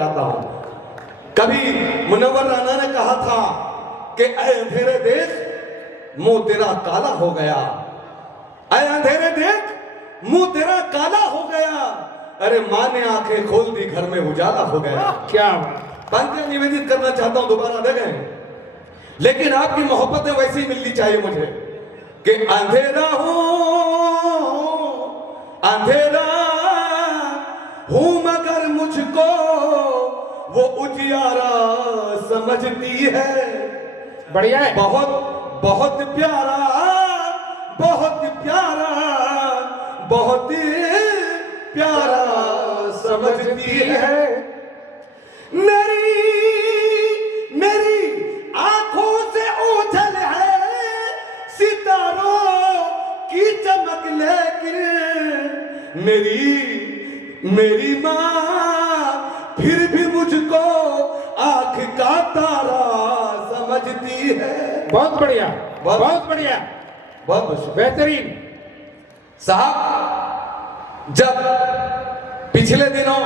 चाहता हूं। कभी मुनव्वर राना ने कहा था कि ऐ अंधेरे देख मुंह तेरा काला हो गया, ऐ अंधेरे देख मुंह तेरा काला हो गया, अरे माँ ने आंखें खोल दी घर में उजाला हो गया। क्या पंक्तियां निवेदित करना चाहता हूं, दोबारा दे गए, लेकिन आपकी मोहब्बतें वैसी मिलनी चाहिए मुझे कि अंधेरा हूं मगर मुझको वो उजियारा समझती है। बढ़िया है। बहुत बहुत प्यारा, बहुत प्यारा, बहुत प्यारा समझती है। मेरी आंखों से ओझल है सितारों की चमक, लेकिन मेरी माँ फिर भी मुझको आंख का तारा समझती है। बहुत बढ़िया, बहुत बढ़िया, बहुत बेहतरीन। साहब, जब पिछले दिनों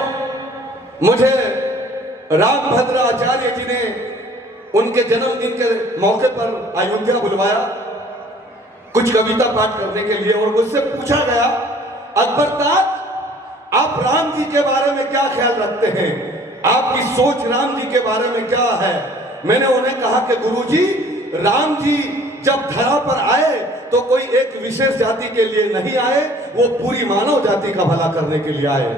मुझे रामभद्र आचार्य जी ने उनके जन्मदिन के मौके पर अयोध्या बुलवाया कुछ कविता पाठ करने के लिए, और मुझसे पूछा गया अकबर ताज आप राम जी के बारे में क्या ख्याल रखते हैं, आपकी सोच राम जी के बारे में क्या है। मैंने उन्हें कहा कि गुरुजी, राम जी जब धरा पर आए तो कोई एक विशेष जाति के लिए नहीं आए, वो पूरी मानव जाति का भला करने के लिए आए।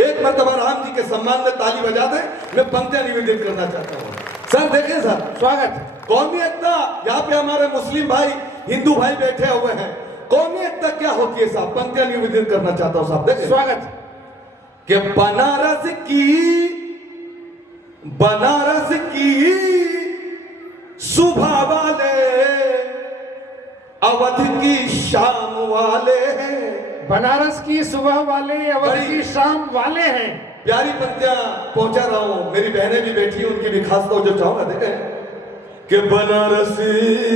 एक मर्तबा राम जी के सम्मान में ताली बजा दें, मैं पंक्तियां निवेदित करना चाहता हूँ। सर देखें सर, स्वागत। कौमी एकता, यहाँ पे हमारे मुस्लिम भाई हिंदू भाई बैठे हुए हैं, कौमी एकता क्या होती है साहब, पंक्तियां निवेदित करना चाहता हूँ साहब। देखें, स्वागत। कि बनारस की सुबह वाले अवध की शाम वाले हैं। बनारस की सुबह वाले अवध की शाम वाले हैं। प्यारी पंक्तियां पहुंचा रहा हूं, मेरी बहनें भी बैठी हैं, उनकी भी खास तौर जो चाहूंगा। देखें कि बनारस की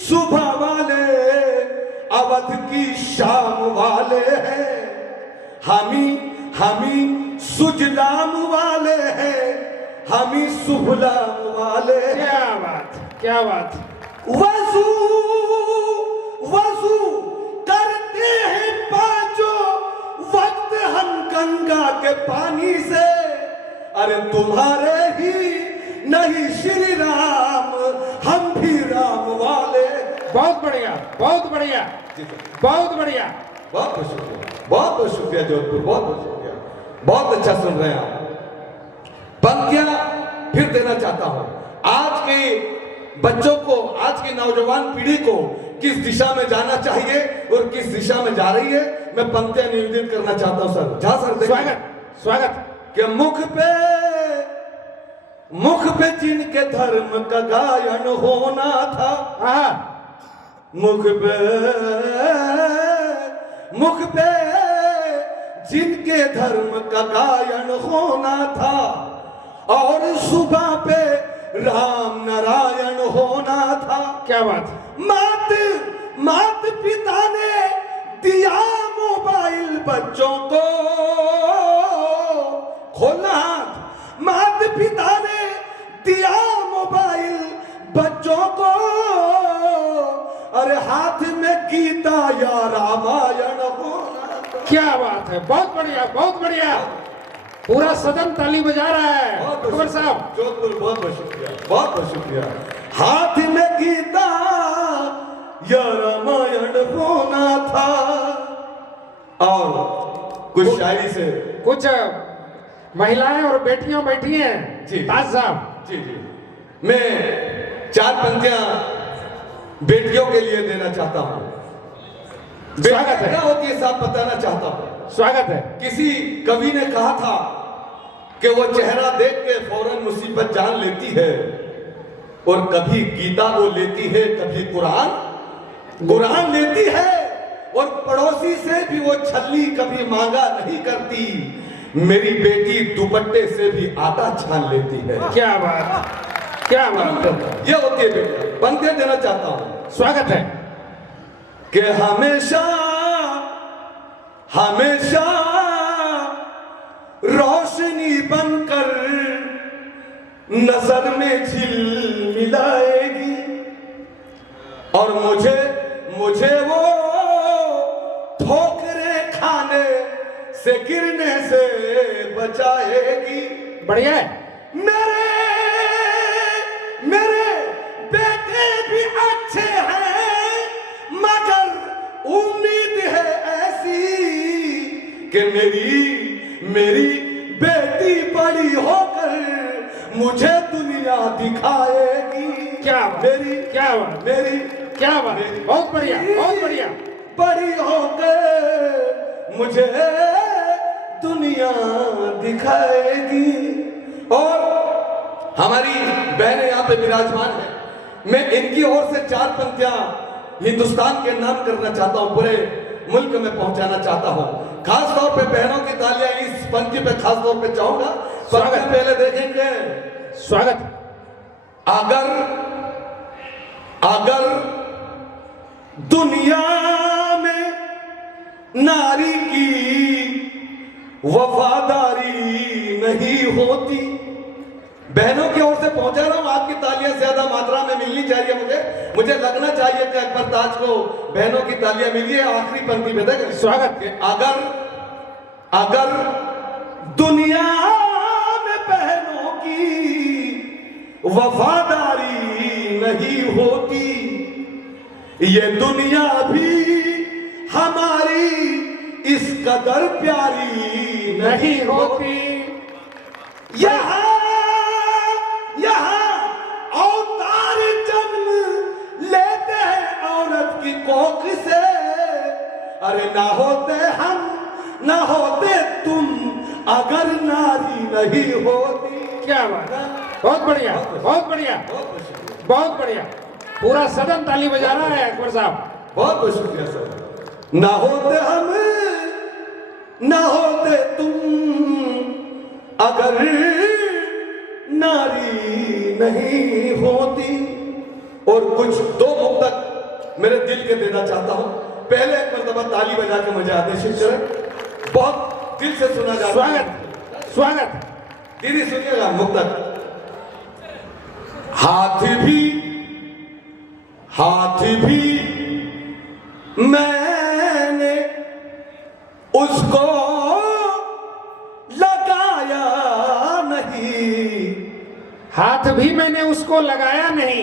सुबह वाले अवध की शाम वाले हैं। हमी सुजलाम वाले हैं, हमी सुभलाम वाले हैं। क्या बात, क्या बात। वजू करते हैं पांचों वक्त हम गंगा के पानी से, अरे तुम्हारे ही नहीं श्री राम, हम भी राम वाले। बहुत बढ़िया, बहुत बढ़िया, बहुत बढ़िया। बहुत बहुत शुक्रिया, बहुत बहुत शुक्रिया जोधपुर, बहुत बहुत शुक्रिया, बहुत अच्छा सुन रहे हैं आप। पंक्तियां फिर देना चाहता हूं, आज के बच्चों को, आज की नौजवान पीढ़ी को किस दिशा में जाना चाहिए और किस दिशा में जा रही है, मैं पंक्तियां निवेदित करना चाहता हूं सर। जहां सर स्वागत, स्वागत। कि मुख पे जिनके धर्म का गायन होना था, मुख पे जिनके धर्म का गायन होना था, और सुबह पे राम नारायण होना था। क्या बात। मात पिता ने दिया मोबाइल बच्चों को, खोलना हाथ, मात पिता ने दिया मोबाइल बच्चों को, अरे हाथ में गीता या रामायण होना। क्या बात है, बहुत बढ़िया, बहुत बढ़िया। पूरा सदन ताली बजा रहा है अकबर साहब। जोधपुर, बहुत बहुत शुक्रिया, बहुत बहुत शुक्रिया। हाथ में गीता या रामायण होना था। और कुछ शायरी से कुछ महिलाएं और बेटियां बैठी हैं जी ताज साहब। जी जी, मैं चार पंक्तियां बेटियों के लिए देना चाहता हूं। स्वागत है। क्या होती है साहब, बताना चाहता हूं। स्वागत है। किसी कवि ने कहा था कि वो चेहरा देख के फौरन मुसीबत जान लेती है, और कभी गीता वो लेती है, कभी कुरान लेती है, और पड़ोसी से भी वो छल्ली कभी मांगा नहीं करती। मेरी बेटी दुपट्टे से भी आटा छान लेती है। क्या बात, क्या बात है, ये होती है बेटियां। पंक्तियां देना चाहता हूं स्वागत है। कि हमेशा हमेशा रोशनी बनकर नजर में झिलमिलाएगी और मुझे मुझे वो ठोकरे खाने से गिरने से बचाएगी। बढ़िया है। मेरे मेरे बेटे भी अच्छे हैं मगर उम्मीद है ऐसी कि मेरी बेटी बड़ी होकर मुझे दुनिया दिखाएगी। क्या बात, मेरी क्या बात, मेरी क्या बात, बहुत बढ़िया, बहुत बढ़िया। बड़ी होकर मुझे दुनिया दिखाएगी। और हमारी बहनें यहाँ पे विराजमान है, मैं इनकी ओर से 4 पंक्तियां हिंदुस्तान के नाम करना चाहता हूं, पूरे मुल्क में पहुंचाना चाहता हूं। खास तौर पे बहनों की तालियां इस पंक्ति पे खास तौर पे चाहूंगा। पंक्ति पहले देखेंगे। स्वागत। अगर दुनिया में नारी की वफादारी नहीं होती, बहनों की ओर से पहुंचा रहा हूं, आपकी तालियां ज्यादा मात्रा में मिलनी चाहिए। मुझे लगना चाहिए कि अकबर ताज को बहनों की तालियां मिली है। आखिरी पंक्ति में देखें। स्वागत। अगर दुनिया में बहनों की वफादारी नहीं होती, ये दुनिया भी हमारी इस कदर प्यारी नहीं होती। यहाँ अवतार जन्म लेते हैं औरत की कोख से, अरे ना होते तुम अगर नारी नहीं होती। क्या बात, बहुत बढ़िया, बहुत बढ़िया, बहुत बढ़िया। पूरा सदन ताली बजा रहा है अकबर साहब। बहुत बहुत शुक्रिया सर। ना होते हम, ना होते तुम अगर नारी नहीं होती। और कुछ 2 मुक्तक मेरे दिल के देना चाहता हूं। पहले एक मरतबा ताली बजा के मुझे आदेशित करें, बहुत दिल से सुना जाता है। स्वागत, स्वागत। दीदी सुनिएगा मुक्तक। हाथ भी मैंने उसको लगाया नहीं, हाथ भी मैंने उसको लगाया नहीं,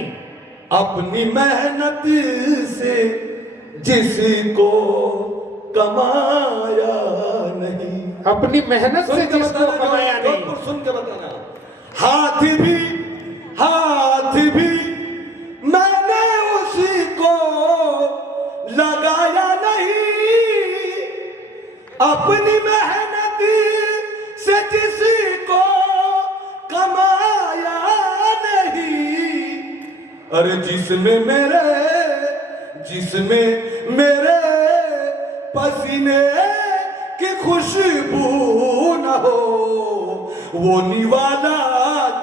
अपनी मेहनत से जिसको कमाया नहीं, अपनी मेहनत से जिसको कमाया नहीं। सुन के बताना। हाथ भी मैंने उसको लगाया नहीं, अपनी मेहनत से जिसको कमाया नहीं। अरे जिसमें मेरे पसीने की खुशबू न हो, वो निवाला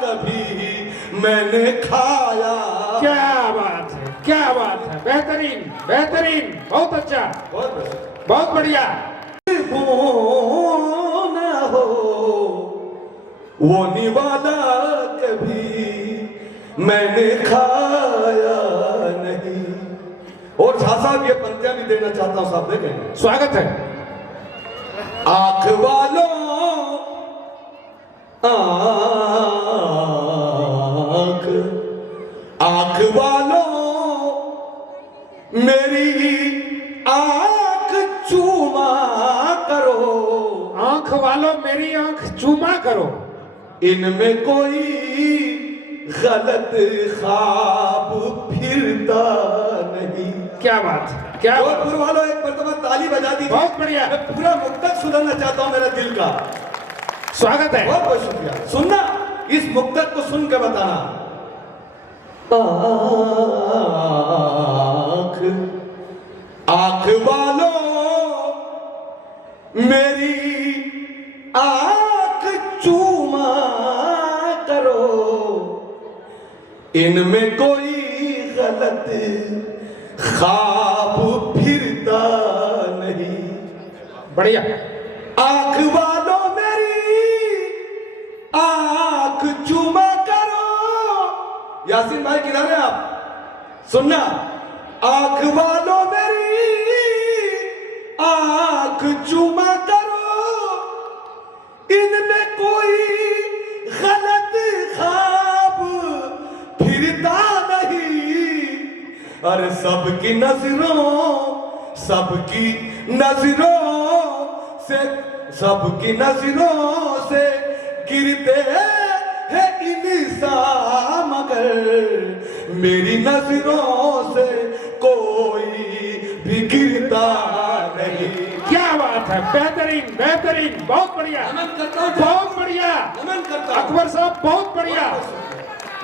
कभी मैंने खाया। क्या बात है, क्या बात है, बेहतरीन, बेहतरीन, बहुत अच्छा, बहुत बढ़िया। न हो वो निवाला कभी मैंने खाया नहीं। और झा साहब ये पंक्तियां भी देना चाहता हूं, साहब देखें। स्वागत है। आंख वालों मेरी आंख चूमा करो, आंख वालों मेरी आंख चूमा करो, इनमें कोई गलत ख्वाब फिरता नहीं। क्या बात, क्या बात। जोधपुर वालों एक मरतबा ताली बजा दी। बहुत बढ़िया। मैं पूरा मुक्तक सुनाना चाहता हूं मेरा दिल का। स्वागत है। बहुत बहुत शुक्रिया। सुनना, इस मुक्तक को सुन के बताना। आंख वालों मेरी आंख चूमा करो, इनमें कोई गलत ख्वाब फिरता नहीं। बढ़िया। आंख वालों मेरी आंख चूमा करो। यासीन भाई किधर है आप? सुनना, आंख वालों मेरी आंख चूमा करो, इनमें कोई गलत ख्वाब फिरता नहीं। अरे सबकी नजरों से गिरते हैं इंसान, मगर मेरी नजरों से कोई भी गिरता नहीं। क्या बात है, बेहतरीन बेहतरीन, बहुत बढ़िया, नमन करता हूं, बहुत बढ़िया, नमन करता हूं। अकबर साहब बहुत बढ़िया,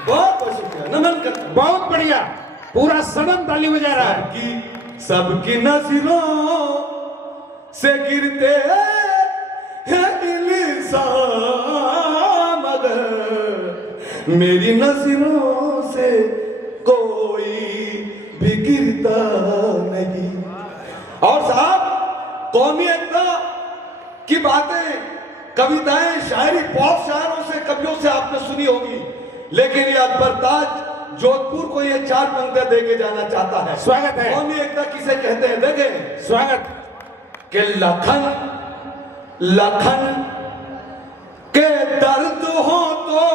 बहुत बहुत शुक्रिया, नमन करता हूं। बहुत बढ़िया। पूरा सदन ताली बजा रहा है। सबकी नजरों से गिरते हैं इंसान, मगर मेरी नजरों से कोई भी गिरता नहीं। और साहब, कौमी एकता की बातें, कविताएं, शायरी पॉप शायरों से, कवियों से आपने सुनी होगी, लेकिन ये अकबर ताज जोधपुर को ये 4 पंक्तियां देके जाना चाहता है। स्वागत है। कौमी एकता किसे कहते हैं? देखें, स्वागत। कि लखन के दर्द हो तो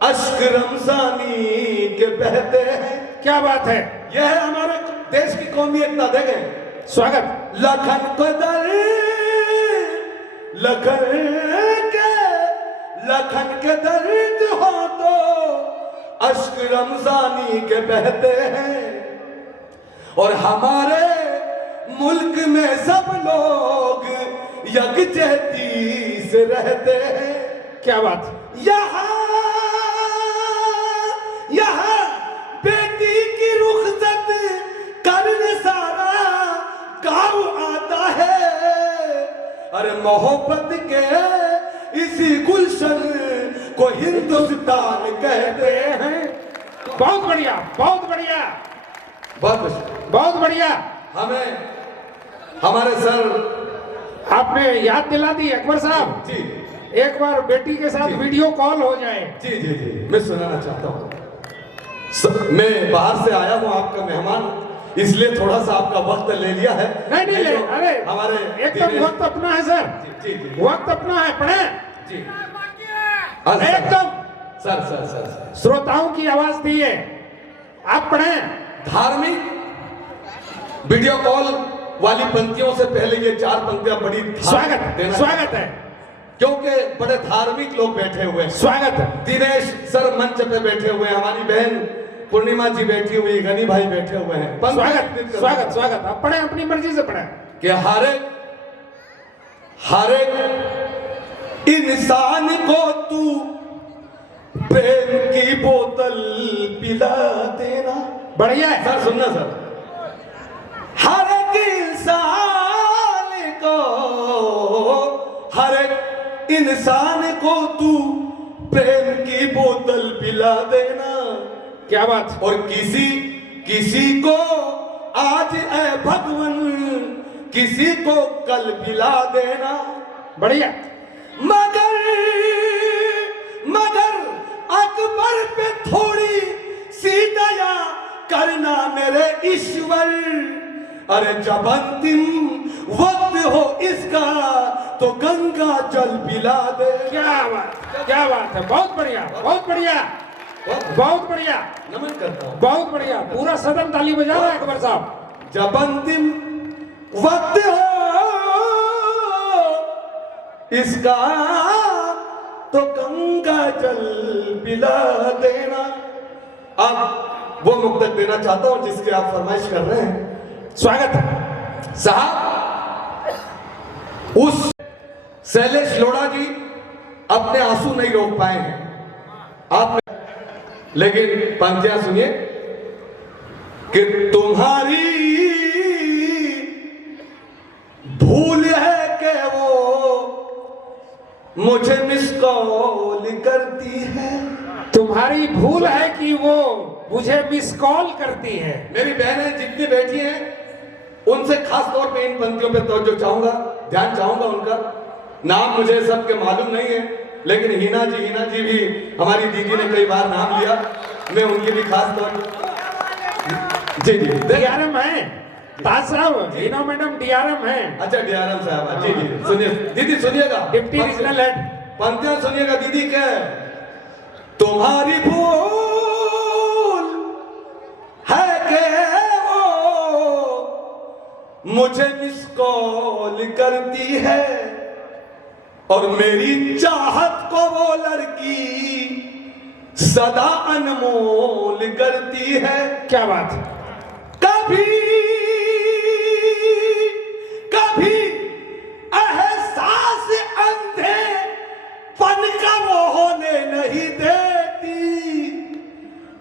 अश्क रमजानी के बहते हैं। क्या बात है, यह है हमारे देश की कौमी एकता। देखें, स्वागत। लखन के दर्द हो तो अश्क रमजानी के बहते हैं, और हमारे मुल्क में सब लोग यकजहती से रहते हैं। क्या बात। यहाँ बेटी की रुखसत करने सारा गाँव आता है। अरे मोहब्बत के इसी गुलशन को हिंदुस्तान कहते हैं। बहुत बढ़िया, बहुत बढ़िया, बहुत बढ़िया। हमें हमारे सर आपने याद दिला दी अकबर साहब जी, एक बार बेटी के साथ वीडियो कॉल हो जाए। जी जी जी, मैं सुनाना चाहता हूँ। मैं बाहर से आया हूँ, आपका मेहमान, इसलिए थोड़ा सा आपका वक्त ले लिया है। नहीं ले, अरे हमारे एकदम वक्त अपना है सर। जी जी, वक्त अपना है, पढ़े जी एकदम। सर श्रोताओं की आवाज दिए, आप पढ़े। धार्मिक वीडियो कॉल वाली पंक्तियों से पहले ये 4 पंक्तियां बड़ी स्वागत है, क्योंकि बड़े धार्मिक लोग बैठे हुए हैं। स्वागत है। दिनेश सर मंच पे बैठे हुए हैं, हमारी बहन पूर्णिमा जी बैठी हुई, गनी भाई बैठे हुए हैं। स्वागत। आप पढ़े, अपनी मर्जी से पढ़े। कि हर एक इंसान को तू प्रेम की बोतल पिला देना। बढ़िया है सर, सुनना सर, हर एक इंसान को तू प्रेम की बोतल पिला देना। क्या बात। और किसी को आज ऐ भगवन, किसी को कल पिला देना। बढ़िया। मगर अकबर पे थोड़ी सी दया करना मेरे ईश्वर। अरे जब अंतिम वक्त हो इसका तो गंगा जल पिला दे। क्या बात है, बहुत बढ़िया, बहुत बढ़िया, बहुत बढ़िया, नमन करता हूँ। बहुत बढ़िया। पूरा सदन ताली बजा रहा है अकबर साहब। जब अंतिम वक्त हो इसका तो गंगा जल पिला देना। अब वो मुक्तक देना चाहता हूं जिसकी आप फरमाइश कर रहे हैं। स्वागत है साहब। उस शैलेश लोढ़ा जी अपने आंसू नहीं रोक पाए हैं आपने, लेकिन पंक्तियां सुनिए कि तुम्हारी भूल है कि वो मुझे मिस कॉल करती है। तुम्हारी भूल है कि वो मुझे मिस कॉल करती है। मेरी बहनें जितनी बैठी हैं उनसे खास तौर पे इन पंक्तियों पे तवज्जो चाहूंगा, ध्यान चाहूंगा उनका। नाम मुझे सबके मालूम नहीं है, लेकिन हीना जी भी हमारी दीदी ने कई बार नाम लिया, मैं उनकी भी खास तौर जी डीआरएम है ताज साहब, हीना मैडम डीआरएम है। अच्छा डीआरएम साहब, जी सुनिए दीदी, सुनिएगा डिप्टी रीजनल हेड। पंक्तियां सुनिएगा दीदी। क्या तुम्हारी भूल है के वो मुझे मिस कॉल करती है, और मेरी चाहत को वो लड़की सदा अनमोल करती है। क्या बात है। कभी कभी एहसास अंधे पन का वो होने नहीं देती,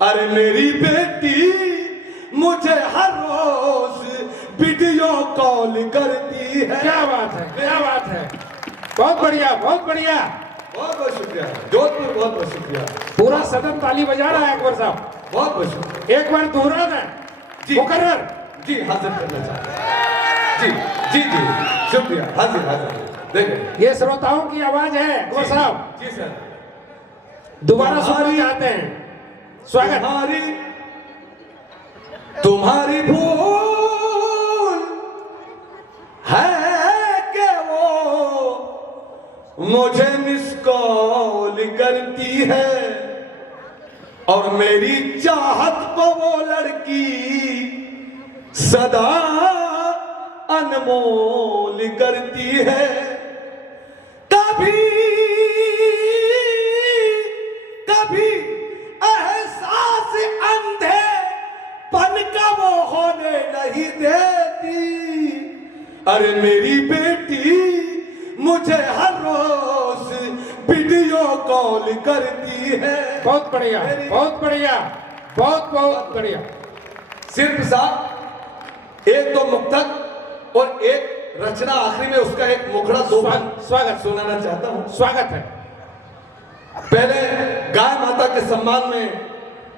अरे मेरी बेटी मुझे हर रोज वीडियो कॉल करती है। क्या बात है, क्या बात है। बहुत बढ़िया, बहुत बढ़िया, बहुत बहुत शुक्रिया जोधपुर, बहुत बहुत शुक्रिया। पूरा सदन ताली बजा रहा है अकबर साहब। बहुत बहुत शुक्रिया। एक बार दोहराना मुकर्रर। जी हाजिर करना चाहते हैं। जी शुक्रिया, हाजिर हाजिर। देखिए ये श्रोताओं की आवाज है अकबर साहब। जी सर, दोबारा सुनना चाहते हैं। स्वागत। तुम्हारी भूल है कि वो मुझे मिस कॉल करती है, और मेरी चाहत को वो लड़की सदा अनमोल करती है। कभी कभी एहसास अंधे पन का वो होने नहीं देती, अरे मेरी बेटी मुझे हर रोज वीडियो कॉल करती है। बहुत बढ़िया, बहुत बढ़िया, बहुत बहुत बढ़िया। सिर्फ साहब एक तो मुक्तक और एक रचना आखिरी में उसका एक मुखड़ा दो स्वागत सुनाना चाहता हूं। स्वागत है। पहले गाय माता के सम्मान में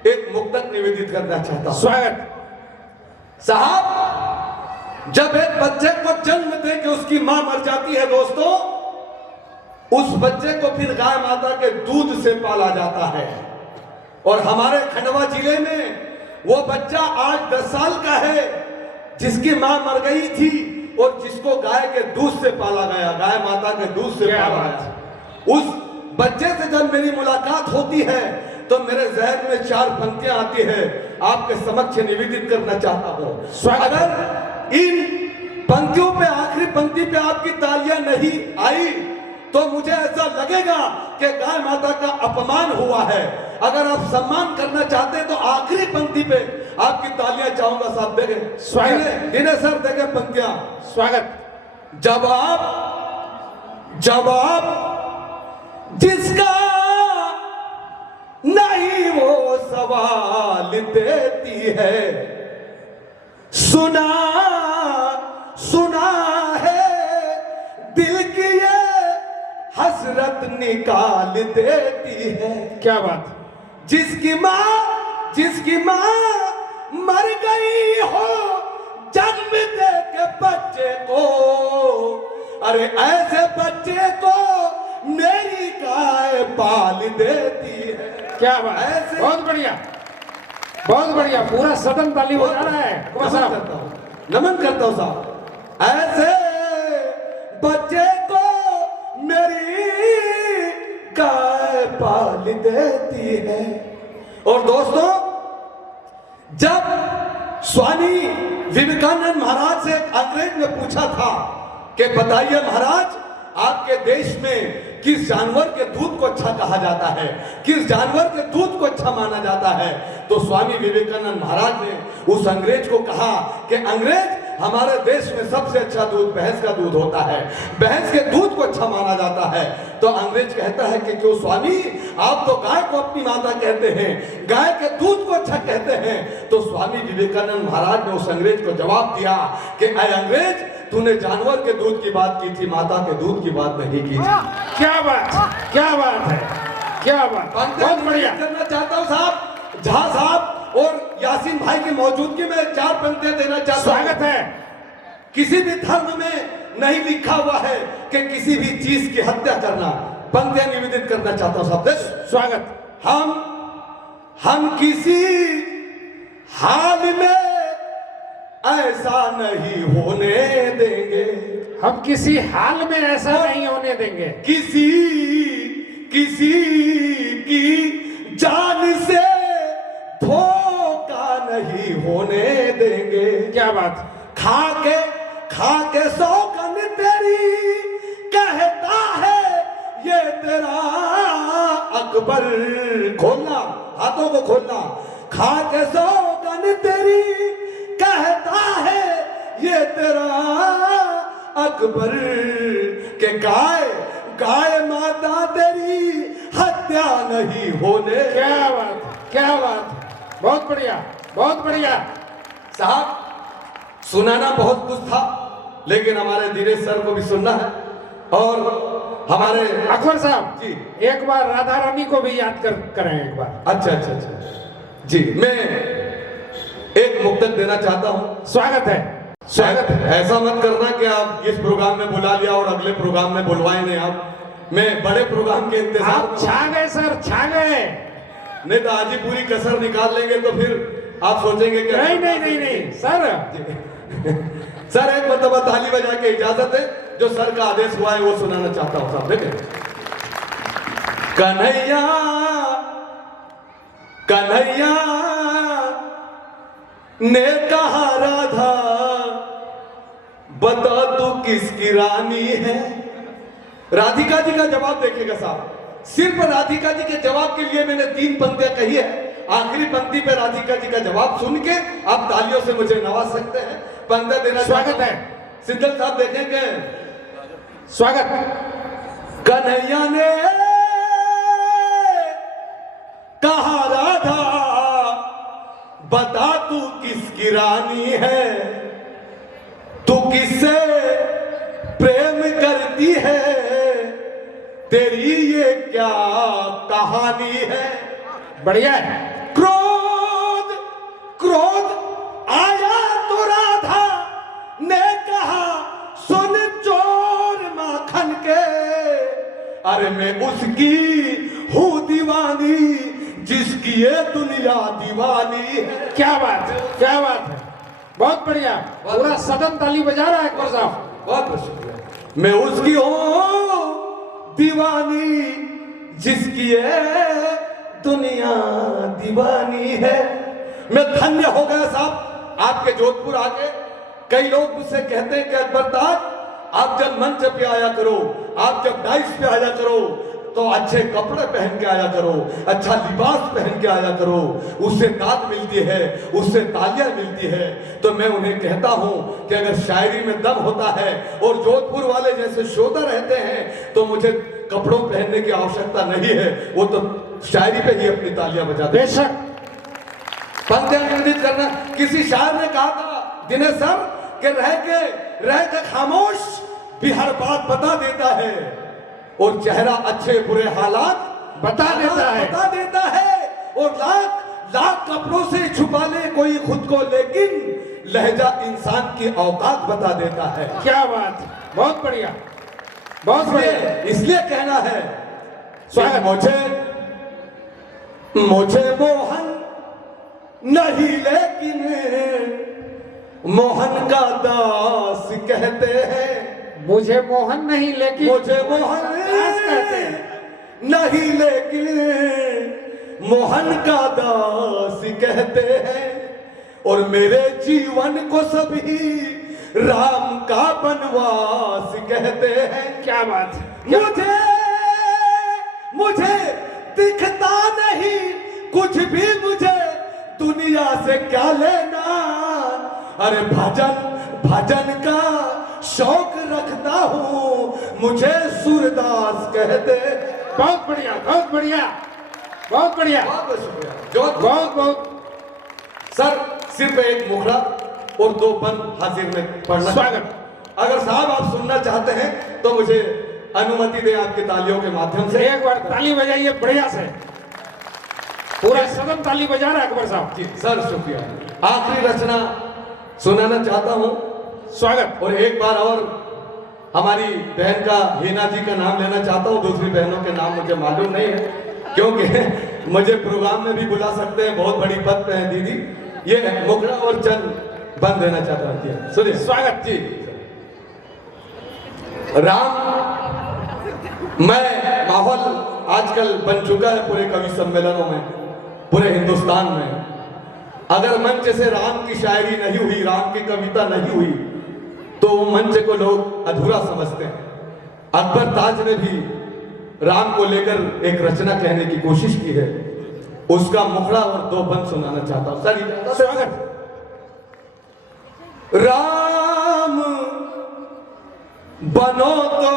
एक मुक्तक निवेदित करना चाहता हूं। स्वागत। साहब जब एक बच्चे को जन्म दे के उसकी मां मर जाती है दोस्तों, उस बच्चे को फिर गाय माता के दूध से पाला जाता है। और हमारे खंडवा जिले में वो बच्चा आज 10 साल का है जिसकी मां मर गई थी और जिसको गाय के दूध से पाला गया, गाय माता के दूध से पाला गया। उस बच्चे से जब मेरी मुलाकात होती है तो मेरे जहन में 4 पंक्तियां आती है, आपके समक्ष निवेदित करना चाहता हूं। अगर इन पंक्तियों पे आखिरी पंक्ति पे आपकी तालियां नहीं आई तो मुझे ऐसा लगेगा कि गाय माता का अपमान हुआ है। अगर आप सम्मान करना चाहते हैं तो आखिरी पंक्ति पे आपकी तालियां चाहूंगा साहब। देखें दिने सर, देखें पंक्तियां। स्वागत। जब जिसका नहीं वो सवाल देती है, सुना है दिल की ये हसरत निकाल देती है। क्या बात। जिसकी माँ मर गई हो जन्म दे के बच्चे को, अरे ऐसे बच्चे को मेरी गाय पाल देती है। क्या बात। ऐसे बहुत बढ़िया, बहुत बढ़िया। पूरा सदन ताली बजा रहा है। नमन करता हूं साहब। ऐसे बच्चे को मेरी गाय पाल देती है। और दोस्तों जब स्वामी विवेकानंद महाराज से एक अंग्रेज ने पूछा था कि बताइए महाराज आपके देश में किस जानवर के दूध को अच्छा कहा जाता है, किस जानवर के दूध को अच्छा माना जाता है, तो स्वामी विवेकानंद महाराज ने उस अंग्रेज को कहा कि अंग्रेज हमारे देश में सबसे अच्छा दूध भैंस का दूध होता है, भैंस के दूध को अच्छा माना जाता है। तो अंग्रेज कहता है कि क्यों स्वामी, आप तो गाय को अपनी माता कहते हैं, गाय के दूध को अच्छा कहते हैं। तो स्वामी विवेकानंद महाराज ने उस अंग्रेज को जवाब दिया कि ऐ अंग्रेज, तूने जानवर के दूध की बात की थी, माता के दूध की बात नहीं की थी। क्या बात, क्या बात है। क्या बात, बहुत बढ़िया। करना चाहता हूँ साहब, झा साहब और यासीन भाई की मौजूदगी में 4 पंक्तियां देना चाहता हूँ। स्वागत है। किसी भी धर्म में नहीं लिखा हुआ है कि किसी भी चीज की हत्या करना। पंक्तियां निवेदित करना चाहता हूँ साहब। स्वागत। हम किसी हाल में ऐसा नहीं होने देंगे। हम किसी हाल में ऐसा नहीं होने देंगे। किसी की जान से धोखा नहीं होने देंगे। क्या बात। खा के सौगन तेरी कहता है ये तेरा अकबर। खोलना, हाथों को खोलना। खा के सौगन तेरी कहता है ये तेरा अकबर के गाय माता तेरी हत्या नहीं होने। क्या बात, क्या बात, बहुत बढ़िया, बहुत बढ़िया। साहब सुनाना बहुत कुछ था, लेकिन हमारे दिनेश सर को भी सुनना है और हमारे अकबर साहब जी एक बार राधा रानी को भी याद करें एक बार। अच्छा जी, मैं एक मुक्तक देना चाहता हूं। स्वागत है, स्वागत है। ऐसा मत करना कि आप इस प्रोग्राम में बुला लिया और अगले प्रोग्राम में बुलवाए नहीं। आप मैं बड़े प्रोग्राम के इंतजार आप छा गए सर, छा गए। नहीं तो आज ही पूरी कसर निकाल लेंगे तो फिर आप सोचेंगे कि नहीं सर। सर एक मरतबा ताली बजा के इजाजत है, जो सर का आदेश हुआ है वो सुनाना चाहता हूं साहब। देखें, कन्हैया ने कहा राधा बता तू किसकी रानी है। राधिका जी का जवाब देखिएगा साहब। सिर्फ राधिका जी के जवाब के लिए मैंने 3 पंक्तियां कही है। आखिरी पंक्ति पे राधिका जी का जवाब सुन के आप तालियों से मुझे नवाज सकते हैं। पंक्तियां देना स्वागत है। सिद्धल साहब देखेंगे। स्वागत। कन्हैया ने कहा राधा बता तू किसकी रानी है, तू किससे प्रेम करती है, तेरी ये क्या कहानी है। बढ़िया है। क्रोध आया तो राधा ने कहा सुन चोर माखन के, अरे मैं उसकी हूँ दीवानी जिसकी ये दुनिया दीवानी है। क्या बात है, क्या बात है, बहुत बढ़िया। पूरा सदन ताली बजा रहा है अकबर साहब। बहुत बहुत शुक्रिया। मैं उसकी हूँ दीवानी जिसकी ये दुनिया दीवानी है। मैं धन्य हो गया साहब आपके जोधपुर आके। कई लोग मुझसे कहते हैं कि अकबर ताज आप जब मंच पे आया करो, आप जब डाइस पे आया करो तो अच्छे कपड़े पहन के आया करो, अच्छा लिबास पहन के आया करो, उससे दाद मिलती है, उससे तालियां मिलती है। तो मैं उन्हें कहता हूं कि अगर शायरी में दम होता है और जोधपुर वाले जैसे शोधा रहते हैं तो मुझे कपड़ों पहनने की आवश्यकता नहीं है, वो तो शायरी पे ही अपनी तालियां बजाते। बेशक। पंक्तियां निवेदित करना। किसी शायर ने कहा था दिनेश सर कि रह के खामोश भी हर बात बता देता है, और चेहरा अच्छे बुरे हालात बता देता है, और लाख कपड़ों से छुपा ले कोई खुद को, लेकिन लहजा इंसान की औकात बता देता है। क्या बात, बहुत बढ़िया, बहुत बढ़िया। इसलिए कहना है स्वागत। मुझे मोहन नहीं लेकिन मोहन का दास कहते हैं। मुझे मोहन नहीं लेकिन मुझे मोहन दास कहते हैं। नहीं लेकिन मोहन का दास कहते हैं, और मेरे जीवन को सभी राम का बनवास कहते हैं। क्या बात। मुझे दिखता नहीं कुछ भी, मुझे दुनिया से क्या लेना, अरे भजन का शौक रखता हूँ, मुझे सूरदास कहते। बहुत बढ़िया, बहुत बढ़िया, बहुत बढ़िया, बहुत शुक्रिया। बहुत बहुत सर सिर्फ एक मुखड़ा और 2 बंद हाजिर में पढ़ना। स्वागत। अगर साहब आप सुनना चाहते हैं तो मुझे अनुमति दें आपकी तालियों के माध्यम से। एक बार ताली बजाइए बढ़िया से, पूरा सदन ताली बजा रहा है अकबर साहब। जी सर, शुक्रिया। आखिरी रचना सुनाना चाहता हूं। स्वागत। और एक बार और हमारी बहन का, हीना जी का नाम लेना चाहता हूं। दूसरी बहनों के नाम मुझे मालूम नहीं है, क्योंकि मुझे प्रोग्राम में भी बुला सकते हैं, बहुत बड़ी पद पे है दीदी। ये मुखड़ा और चंद बंद देना चाहता हूं। सुनिए। स्वागत जी। राम, मैं माहौल आजकल बन चुका है पूरे कवि सम्मेलनों में, पूरे हिंदुस्तान में। अगर मंच से राम की शायरी नहीं हुई, राम की कविता नहीं हुई, तो मंच को लोग अधूरा समझते हैं। अकबर ताज ने भी राम को लेकर एक रचना कहने की कोशिश की है, उसका मुखड़ा और दो बंद सुनाना चाहता हूं। सर स्वागत। राम बनो तो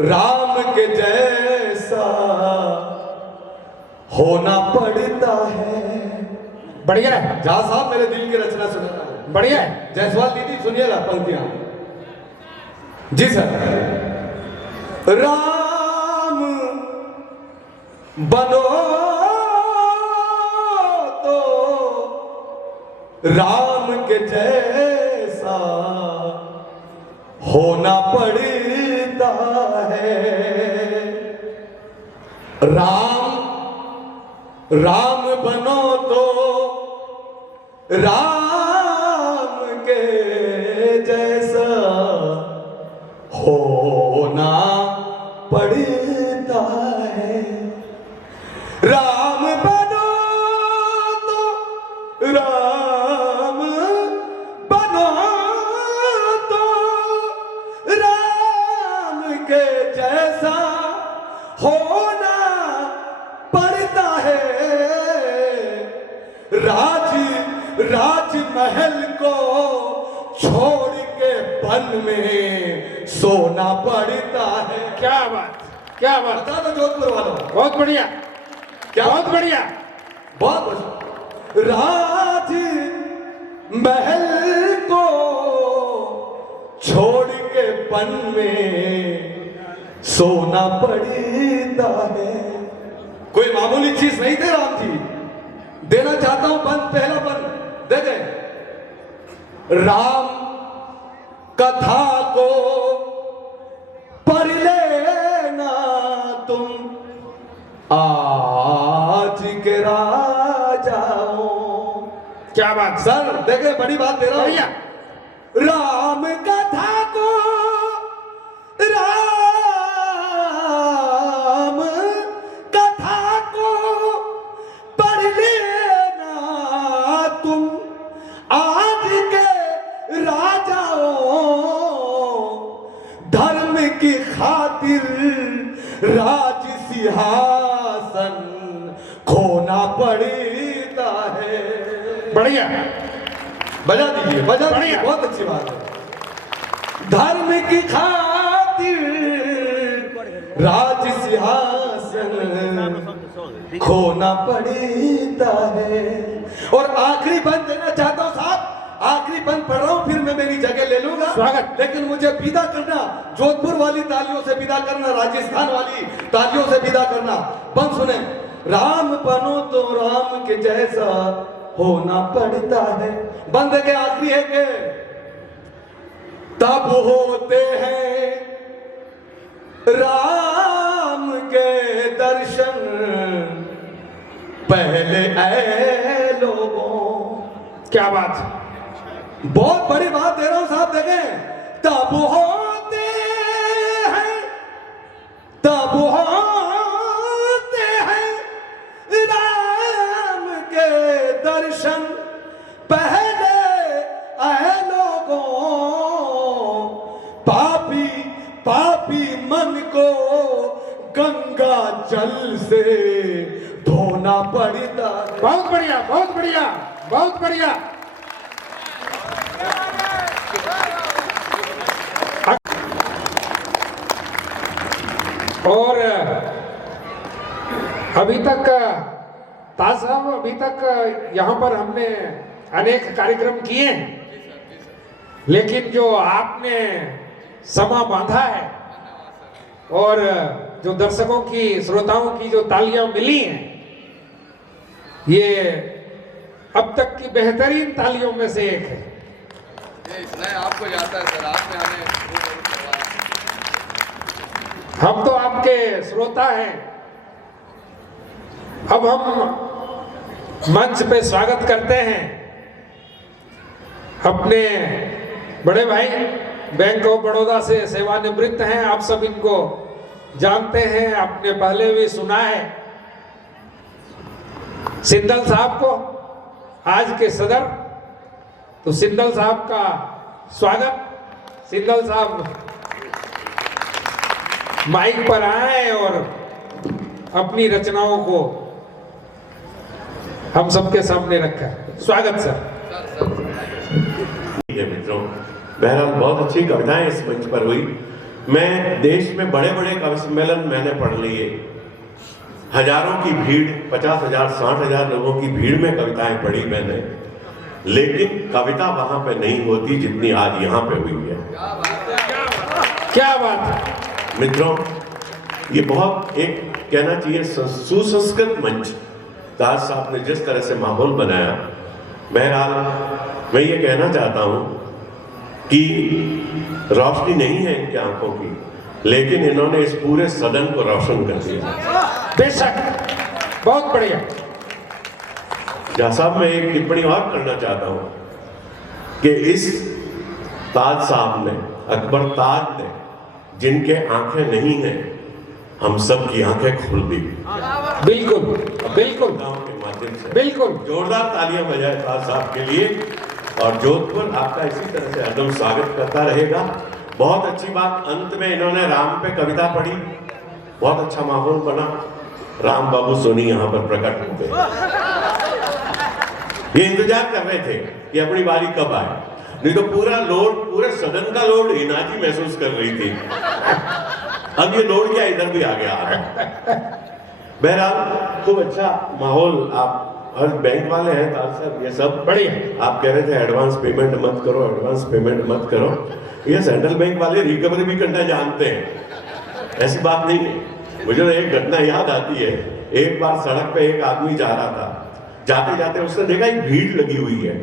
राम के जैसा होना पड़ता है। बढ़िया है। जहा साहब मेरे दिल की रचना सुनाना है। बढ़िया है। जायसवाल दीदी सुनिएगा पंक्तियां। जी सर। राम बनो तो राम के जैसा होना पड़ता है। राम बनो तो राम के जैसा होना पड़ता है। राम बनो तो राम बनो तो राम के जैसा होना पड़ता है। राजमहल को छोड़ के वन में सोना पड़ता है। क्या बात, क्या बात। बता दो जोधपुर वालों। बहुत बढ़िया, क्या बहुत बढ़िया, बहुत बढ़िया। राजमहल को छोड़ के वन में सोना पड़ता है। कोई मामूली चीज नहीं थे राम जी। देना चाहता हूं बंद, पहला बंद देखें। राम कथा को पढ़ लेना तुम आज के राजाओं। क्या बात। सर देखे, बड़ी बात दे रहा हूं। बढ़िया। राम कथा को, राम कथा को पढ़ लेना तुम आज के राजाओं। धर्म की खातिर राज सिंहासन खोना पड़ता है। बढ़िया, बजा दीजिए, बजा दीजिए, बढ़िया। बहुत अच्छी बात है। धर्म की खातिर राज सिंहासन खोना पड़ता है। और आखिरी बंद देना चाहता हूं साहब, आखिरी बंद पढ़ रहा हूं, फिर मैं मेरी जगह ले लूंगा। स्वागत। लेकिन मुझे विदा करना, जोधपुर वाली तालियों से विदा करना, राजस्थान वाली तालियों से विदा करना। बंद सुने। राम बनो तो राम के जैसा होना पड़ता है। बंद के आखिरी है के तब होते हैं राम के दर्शन पहले ऐ लोगों। क्या बात। बहुत बड़ी बात दे रहा हूं साहब, देखें। तब होते हैं, तब होते हैं राम के दर्शन पहले ऐ लोगों। पापी पापी मन को गंगा जल से धोना पड़ता है। बहुत बढ़िया, बहुत बढ़िया, बहुत बढ़िया। और अभी तक ताज साहब, अभी तक यहाँ पर हमने अनेक कार्यक्रम किए हैं, लेकिन जो आपने समा बांधा है और जो दर्शकों की, श्रोताओं की जो तालियां मिली हैं, ये अब तक की बेहतरीन तालियों में से एक है। ये इतना आपको जाता है सर, आप में आने हम तो आपके श्रोता हैं। अब हम मंच पे स्वागत करते हैं अपने बड़े भाई, बैंक ऑफ बड़ौदा से सेवानिवृत्त हैं, आप सब इनको जानते हैं, आपने पहले भी सुना है, सिंदल साहब को, आज के सदर। तो सिंदल साहब का स्वागत। सिंदल साहब माइक पर आए और अपनी रचनाओं को हम सबके सामने रखा। स्वागत सर। ठीक है मित्रों, बहरहाल बहुत अच्छी कविताएं इस मंच पर हुई। मैं देश में बड़े बड़े कवि सम्मेलन मैंने पढ़ लिए, हजारों की भीड़, 50,000 60,000 लोगों की भीड़ में कविताएं पढ़ी मैंने, लेकिन कविता वहां पे नहीं होती जितनी आज यहाँ पे हुई है। क्या बात है मित्रों, ये बहुत एक कहना चाहिए सुसंस्कृत मंच दास साहब ने जिस तरह से माहौल बनाया। बहरहाल मैं ये कहना चाहता हूँ कि रोशनी नहीं है इनकी आंखों की, लेकिन इन्होंने इस पूरे सदन को रोशन कर दिया। बेशक, बहुत बढ़िया। जहाँ साहब मैं एक टिप्पणी और करना चाहता हूँ कि इस ताज साहब ने, अकबर ताज ने, जिनके आंखें नहीं हैं, हम सब की आंखें खोल दी। बिल्कुल बिल्कुल के माध्यम से बिल्कुल। जोरदार तालियां बजाए ताज साहब के लिए। और जोधपुर आपका इसी तरह से हरदम स्वागत करता रहेगा। बहुत अच्छी बात, अंत में इन्होंने राम पे कविता पढ़ी, बहुत अच्छा माहौल बना। राम बाबू सोनी यहाँ पर प्रकट हो गए। ये इंतजार कर रहे थे कि अपनी बारी कब आए, नहीं तो पूरा लोड, पूरे सदन का लोड हिना जी महसूस कर रही थी। अब ये लोड क्या इधर भी आ गया। बहरहाल खूब अच्छा माहौल। आप हर बैंक वाले हैं ताज साहब, ये सब बढ़िया। आप कह रहे थे एडवांस पेमेंट मत करो, एडवांस पेमेंट मत करो। ये सेंट्रल बैंक वाले रिकवरी भी करना जानते हैं, ऐसी बात नहीं है। मुझे तो एक घटना याद आती है। एक बार सड़क पे एक आदमी जा रहा था, जाते जाते उसने देखा एक भीड़ लगी हुई है।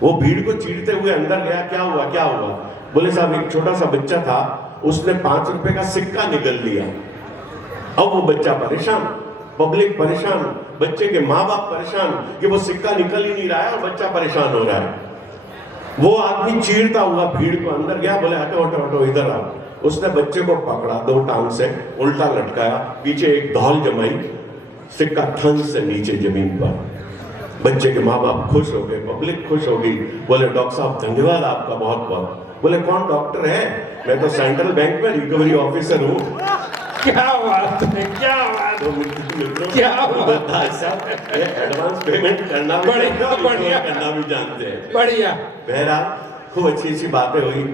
वो भीड़ को चीरते हुए अंदर गया। क्या हुआ क्या हुआ? बोले साहब एक छोटा सा बच्चा था, उसने 5 रुपए का सिक्का निकल लिया। अब वो बच्चा परेशान, पब्लिक परेशान, बच्चे के माँ बाप परेशान कि वो सिक्का निकल ही नहीं रहा है और बच्चा परेशान हो रहा है। वो आदमी चीरता हुआ भीड़ को अंदर गया, बोले हटो हटो हटो इधर आओ। उसने बच्चे को पकड़ा, 2 टांग से उल्टा लटकाया, पीछे एक धौल जमाई, सिक्का ठन से नीचे जमीन पर। बच्चे के माँ बाप खुश हो गए, पब्लिक खुश हो गई। बोले डॉक्टर साहब धन्यवाद आपका बहुत बहुत। बोले कौन डॉक्टर है? मैं तो सेंट्रल बैंक में रिकवरी ऑफिसर हूँ। क्या बात है, क्या बात तो है, क्या बात है। एडवांस पेमेंट करना भी बढ़िया करना भी जानते हैं। बढ़िया। बहरहाल खूब अच्छी अच्छी बातें हुई।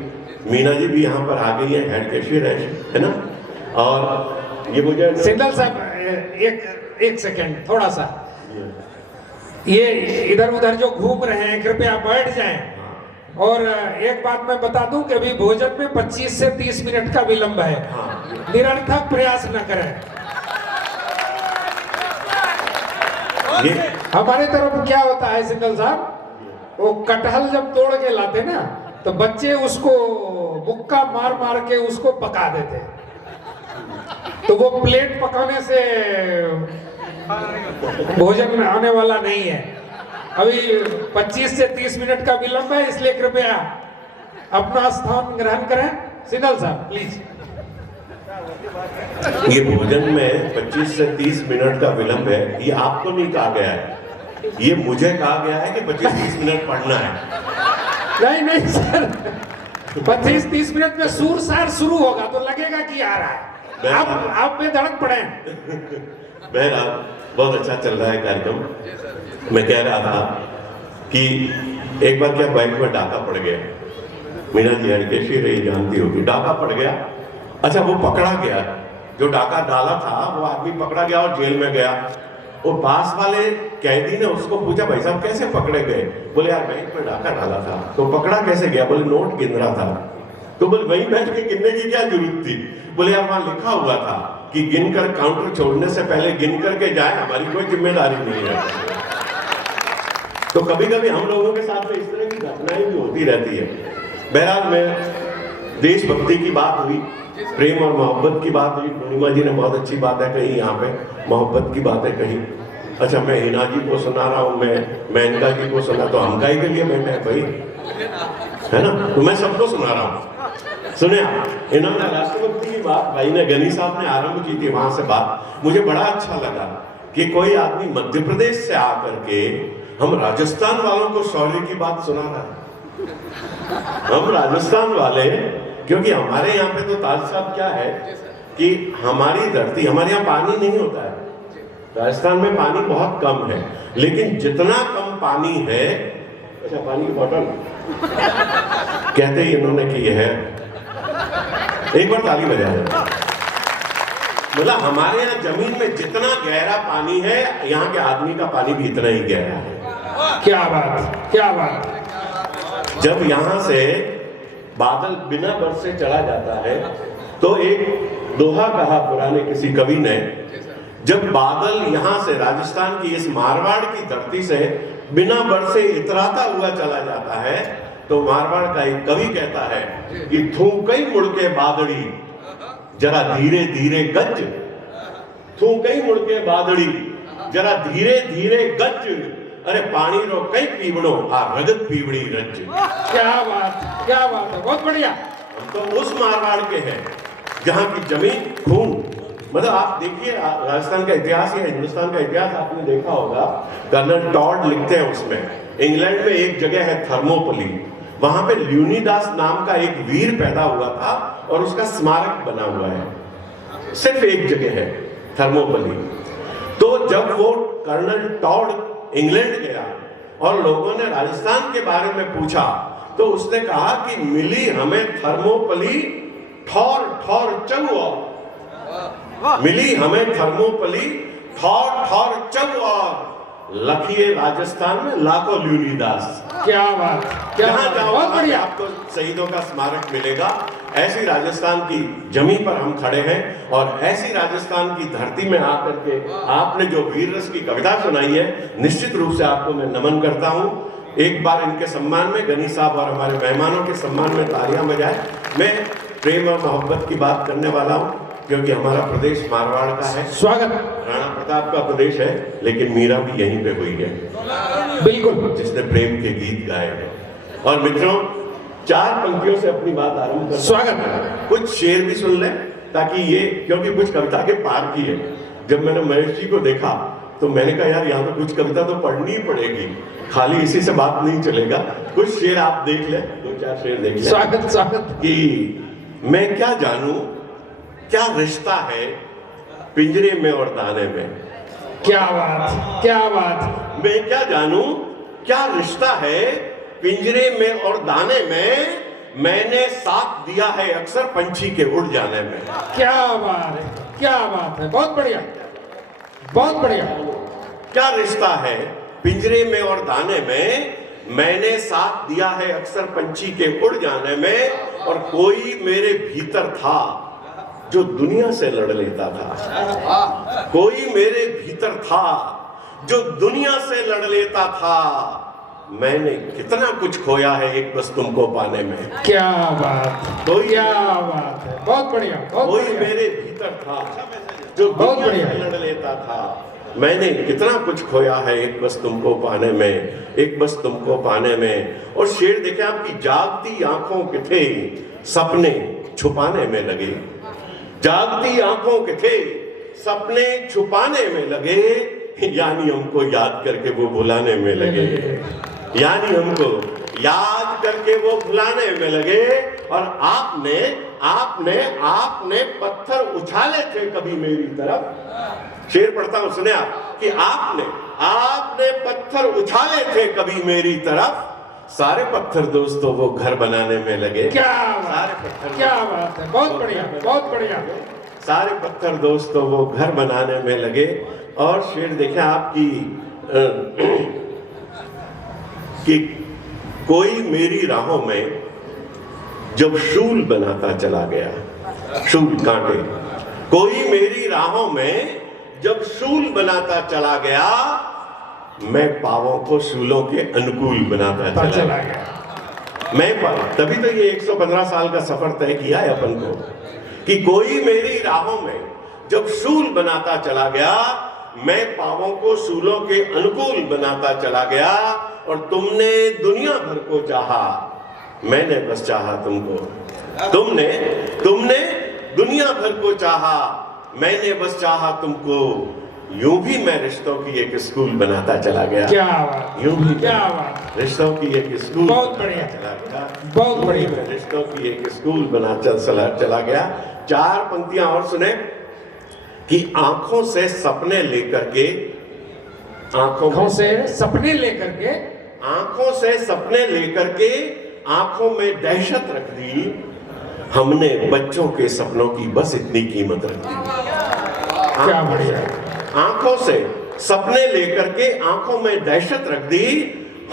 मीना जी भी यहाँ पर आ गई है, हेड कैशियर है ना। और ये मुझे सिंदल साहब एक सेकंड, थोड़ा सा ये इधर उधर जो घूम रहे हैं कृपया बैठ जाएं। और एक बात मैं बता दूं कि अभी भोजन में 25 से 30 मिनट का विलंब है। निरर्थक प्रयास न करें। हमारे तरफ क्या होता है सिंदल साहब, वो कटहल जब तोड़ के लाते ना, तो बच्चे उसको मुक्का मार मार के उसको पका देते। तो वो प्लेट पकाने से भोजन आने वाला नहीं है। अभी 25 से 30 मिनट का विलंब है, इसलिए कृपया अपना स्थान ग्रहण करें। सिंदल साहब प्लीज। ये भोजन में 25 से 30 मिनट का विलंब है, ये आपको नहीं कहा गया है, ये मुझे कहा गया है कि 25-30 मिनट पढ़ना है। नहीं सर, 25-30 मिनट में सूरसार शुरू होगा तो लगेगा कि आ रहा है। आप बेधड़क पड़े। बहरहाल बहुत अच्छा चल रहा है कार्यक्रम। मैं कह रहा था कि एक बार क्या बैंक में डाका पड़ गया। मीना जी हरकेशी रही जानती होगी, डाका पड़ गया। अच्छा वो पकड़ा गया, जो डाका डाला था वो आदमी पकड़ा गया और जेल में गया। और पास वाले कैदी ने उसको पूछा भाई साहब कैसे पकड़े गए? बोले यार बैंक में डाका डाला था। तो पकड़ा कैसे गया? बोले नोट गिन रहा था। तो बोले वहीं बैठ के गिनने की क्या जरूरत थी? बोले यार वहां लिखा हुआ था कि गिनकर काउंटर छोड़ने से पहले गिन करके जाए, हमारी कोई जिम्मेदारी नहीं है। तो कभी कभी हम लोगों के साथ में इस तरह की घटनाएं भी होती रहती है। बहरहाल में देशभक्ति की बात हुई, प्रेम और मोहब्बत की बात हुई। पूर्णिमा जी ने बहुत अच्छी बातें कही, यहाँ पे मोहब्बत की बातें कही। अच्छा, मैं हिना जी को सुना रहा हूँ, मैं मेनका जी को सुना, तो हम काहे के लिए बैठे हैं भाई, है ना? तो मैं सबको सुना रहा हूँ। सुने आप, इन्होंने राष्ट्रभक्ति की बात भाई ने, गनी साहब ने आरंभ की थी वहां से बात। मुझे बड़ा अच्छा लगा कि कोई आदमी मध्य प्रदेश से आकर के हम राजस्थान वालों को शौर्य की बात सुना रहा है। हम राजस्थान वाले, क्योंकि हमारे यहाँ पे तो ताज साहब क्या है कि हमारी धरती, हमारे यहाँ पानी नहीं होता है। राजस्थान में पानी बहुत कम है, लेकिन जितना कम पानी है, अच्छा पानी की बोतल कहते ही इन्होंने कि यह है, एक बार ताली बजाए। मतलब हमारे यहाँ जमीन में जितना गहरा पानी है, यहाँ के आदमी का पानी भी इतना ही गहरा है। क्या बात, क्या बात। जब यहाँ से बादल बिना बरसे चला जाता है, तो एक दोहा कहा पुराने किसी कवि ने, जब बादल यहाँ से राजस्थान की इस मारवाड़ की धरती से बिना बरसे इतराता हुआ चला जाता है, तो मारवाड़ का एक कवि कहता है कि थूकई मुड़के बादड़ी जरा धीरे धीरे गज, थूकई मुड़के बादड़ी जरा धीरे धीरे गज, अरे पानी रो कई पीवड़ो आ रगत पीवड़ी रज। क्या बात, क्या बात है, बहुत बढ़िया। हम तो उस मारवाड़ के हैं जहां की जमीन खून, मतलब आप देखिए राजस्थान का इतिहास या हिंदुस्तान का इतिहास आपने देखा होगा, कर्नल टॉड लिखते हैं उसमें, इंग्लैंड में एक जगह है थर्मोपली, वहां पे ल्यूनीदास नाम का एक वीर पैदा हुआ था और उसका स्मारक बना हुआ है, सिर्फ एक जगह है थर्मोपली। तो जब वो कर्नल टॉड इंग्लैंड गया और लोगों ने राजस्थान के बारे में पूछा, तो उसने कहा कि मिली हमें थर्मोपली ठौर ठौर चौर, मिली हमें थर्मोपली ठौर ठौर चौर, लखिए राजस्थान में लाखों ल्यूनीदास। क्या बात, क्या बात, बहुत बढ़िया। आपको शहीदों का स्मारक मिलेगा। ऐसी राजस्थान की जमीन पर हम खड़े हैं और ऐसी राजस्थान की धरती में आकर के आपने जो वीर रस की कविता सुनाई है, निश्चित रूप से आपको मैं नमन करता हूं। एक बार इनके सम्मान में गनी साहब और हमारे मेहमानों के सम्मान में तालियां बजाए। मैं प्रेम और मोहब्बत की बात करने वाला हूं, क्योंकि हमारा प्रदेश मारवाड़ का है। स्वागत। राणा प्रताप का प्रदेश है, लेकिन मीरा भी यहीं पे हुई है, बिल्कुल, जिसने प्रेम के गीत गाए हैं। और मित्रों, 4 पंक्तियों से अपनी बात आरंभ कर। स्वागत। कुछ शेर भी सुन लें, ताकि ये, क्योंकि कुछ कविता के पार की है। जब मैंने महेश जी को देखा तो मैंने कहा यार यहाँ तो कुछ कविता तो पढ़नी ही पड़ेगी, खाली इसी से बात नहीं चलेगा। कुछ शेर आप देख लें, 2-4 शेर देख लें। स्वागत, स्वागत। कि मैं क्या जानूं क्या रिश्ता है पिंजरे में और दाने में। क्या बात, क्या बात। मैं क्या जानूं क्या रिश्ता है पिंजरे में और दाने में, मैंने साथ दिया है अक्सर पंछी के उड़ जाने में। क्या बात है, क्या बात है, बहुत बढ़िया, बहुत बढ़िया। क्या रिश्ता है पिंजरे में और दाने में, मैंने साथ दिया है अक्सर पंछी के उड़ जाने में, और कोई मेरे भीतर था जो दुनिया से लड़ लेता था। कोई मेरे भीतर था जो दुनिया से लड़ लेता था, मैंने कितना कुछ खोया है एक बस तुमको पाने में। क्या बात, कोई, क्या बात है, बहुत बढ़िया, बहुत कोई बढ़िया। मेरे भीतर था जो बहुत दुनिया बढ़िया। से लड़ लेता था, मैंने कितना कुछ खोया है एक बस तुमको पाने में, एक बस तुमको पाने में। और शेर देखे आपकी, जागती आंखों के थे सपने छुपाने में लगे, जागती आंखों के थे सपने छुपाने में लगे, यानी हमको याद करके वो भुलाने में लगे, यानी हमको याद करके वो भुलाने में लगे। और आपने आपने आपने पत्थर उछाले थे कभी मेरी तरफ। शेर पढ़ता हूं, सुने आप, कि आपने आपने पत्थर उछाले थे कभी मेरी तरफ, सारे पत्थर दोस्तों वो घर बनाने में लगे। क्या सारे बात, पत्थर, क्या बात है, बहुत बढ़िया, बहुत बढ़िया। सारे पत्थर दोस्तों वो घर बनाने में लगे। और शेर देखें आपकी कि कोई मेरी राहों में जब शूल बनाता चला गया, शूल कांटे, कोई मेरी राहों में जब शूल बनाता चला गया, मैं पावों को शूलों के अनुकूल बनाता चला गया। तभी तो ये 115 साल का सफर तय किया है अपन को कि कोई मेरी राहों में जब शूल बनाता चला गया, मैं पावों को शूलों के अनुकूल बनाता चला गया। और तुमने दुनिया भर को चाहा, मैंने बस चाहा तुमको। तुमने दुनिया भर को चाहा, मैंने बस चाहा तुमको। यूं भी मैं रिश्तों की एक स्कूल बनाता चला गया। क्या बात, यूं भी क्या बात, रिश्तों की एक स्कूल बहुत बढ़िया, चला गया, बहुत बढ़िया। रिश्तों की एक स्कूल बना चला गया। 4 पंक्तियां और सुने कि आंखों से सपने लेकर के, आंखों से सपने लेकर के, आंखों से सपने लेकर के आंखों में दहशत रख दी। हमने बच्चों के सपनों की बस इतनी कीमत रख दी। क्या बढ़िया। आंखों से सपने लेकर के आंखों में दहशत रख दी।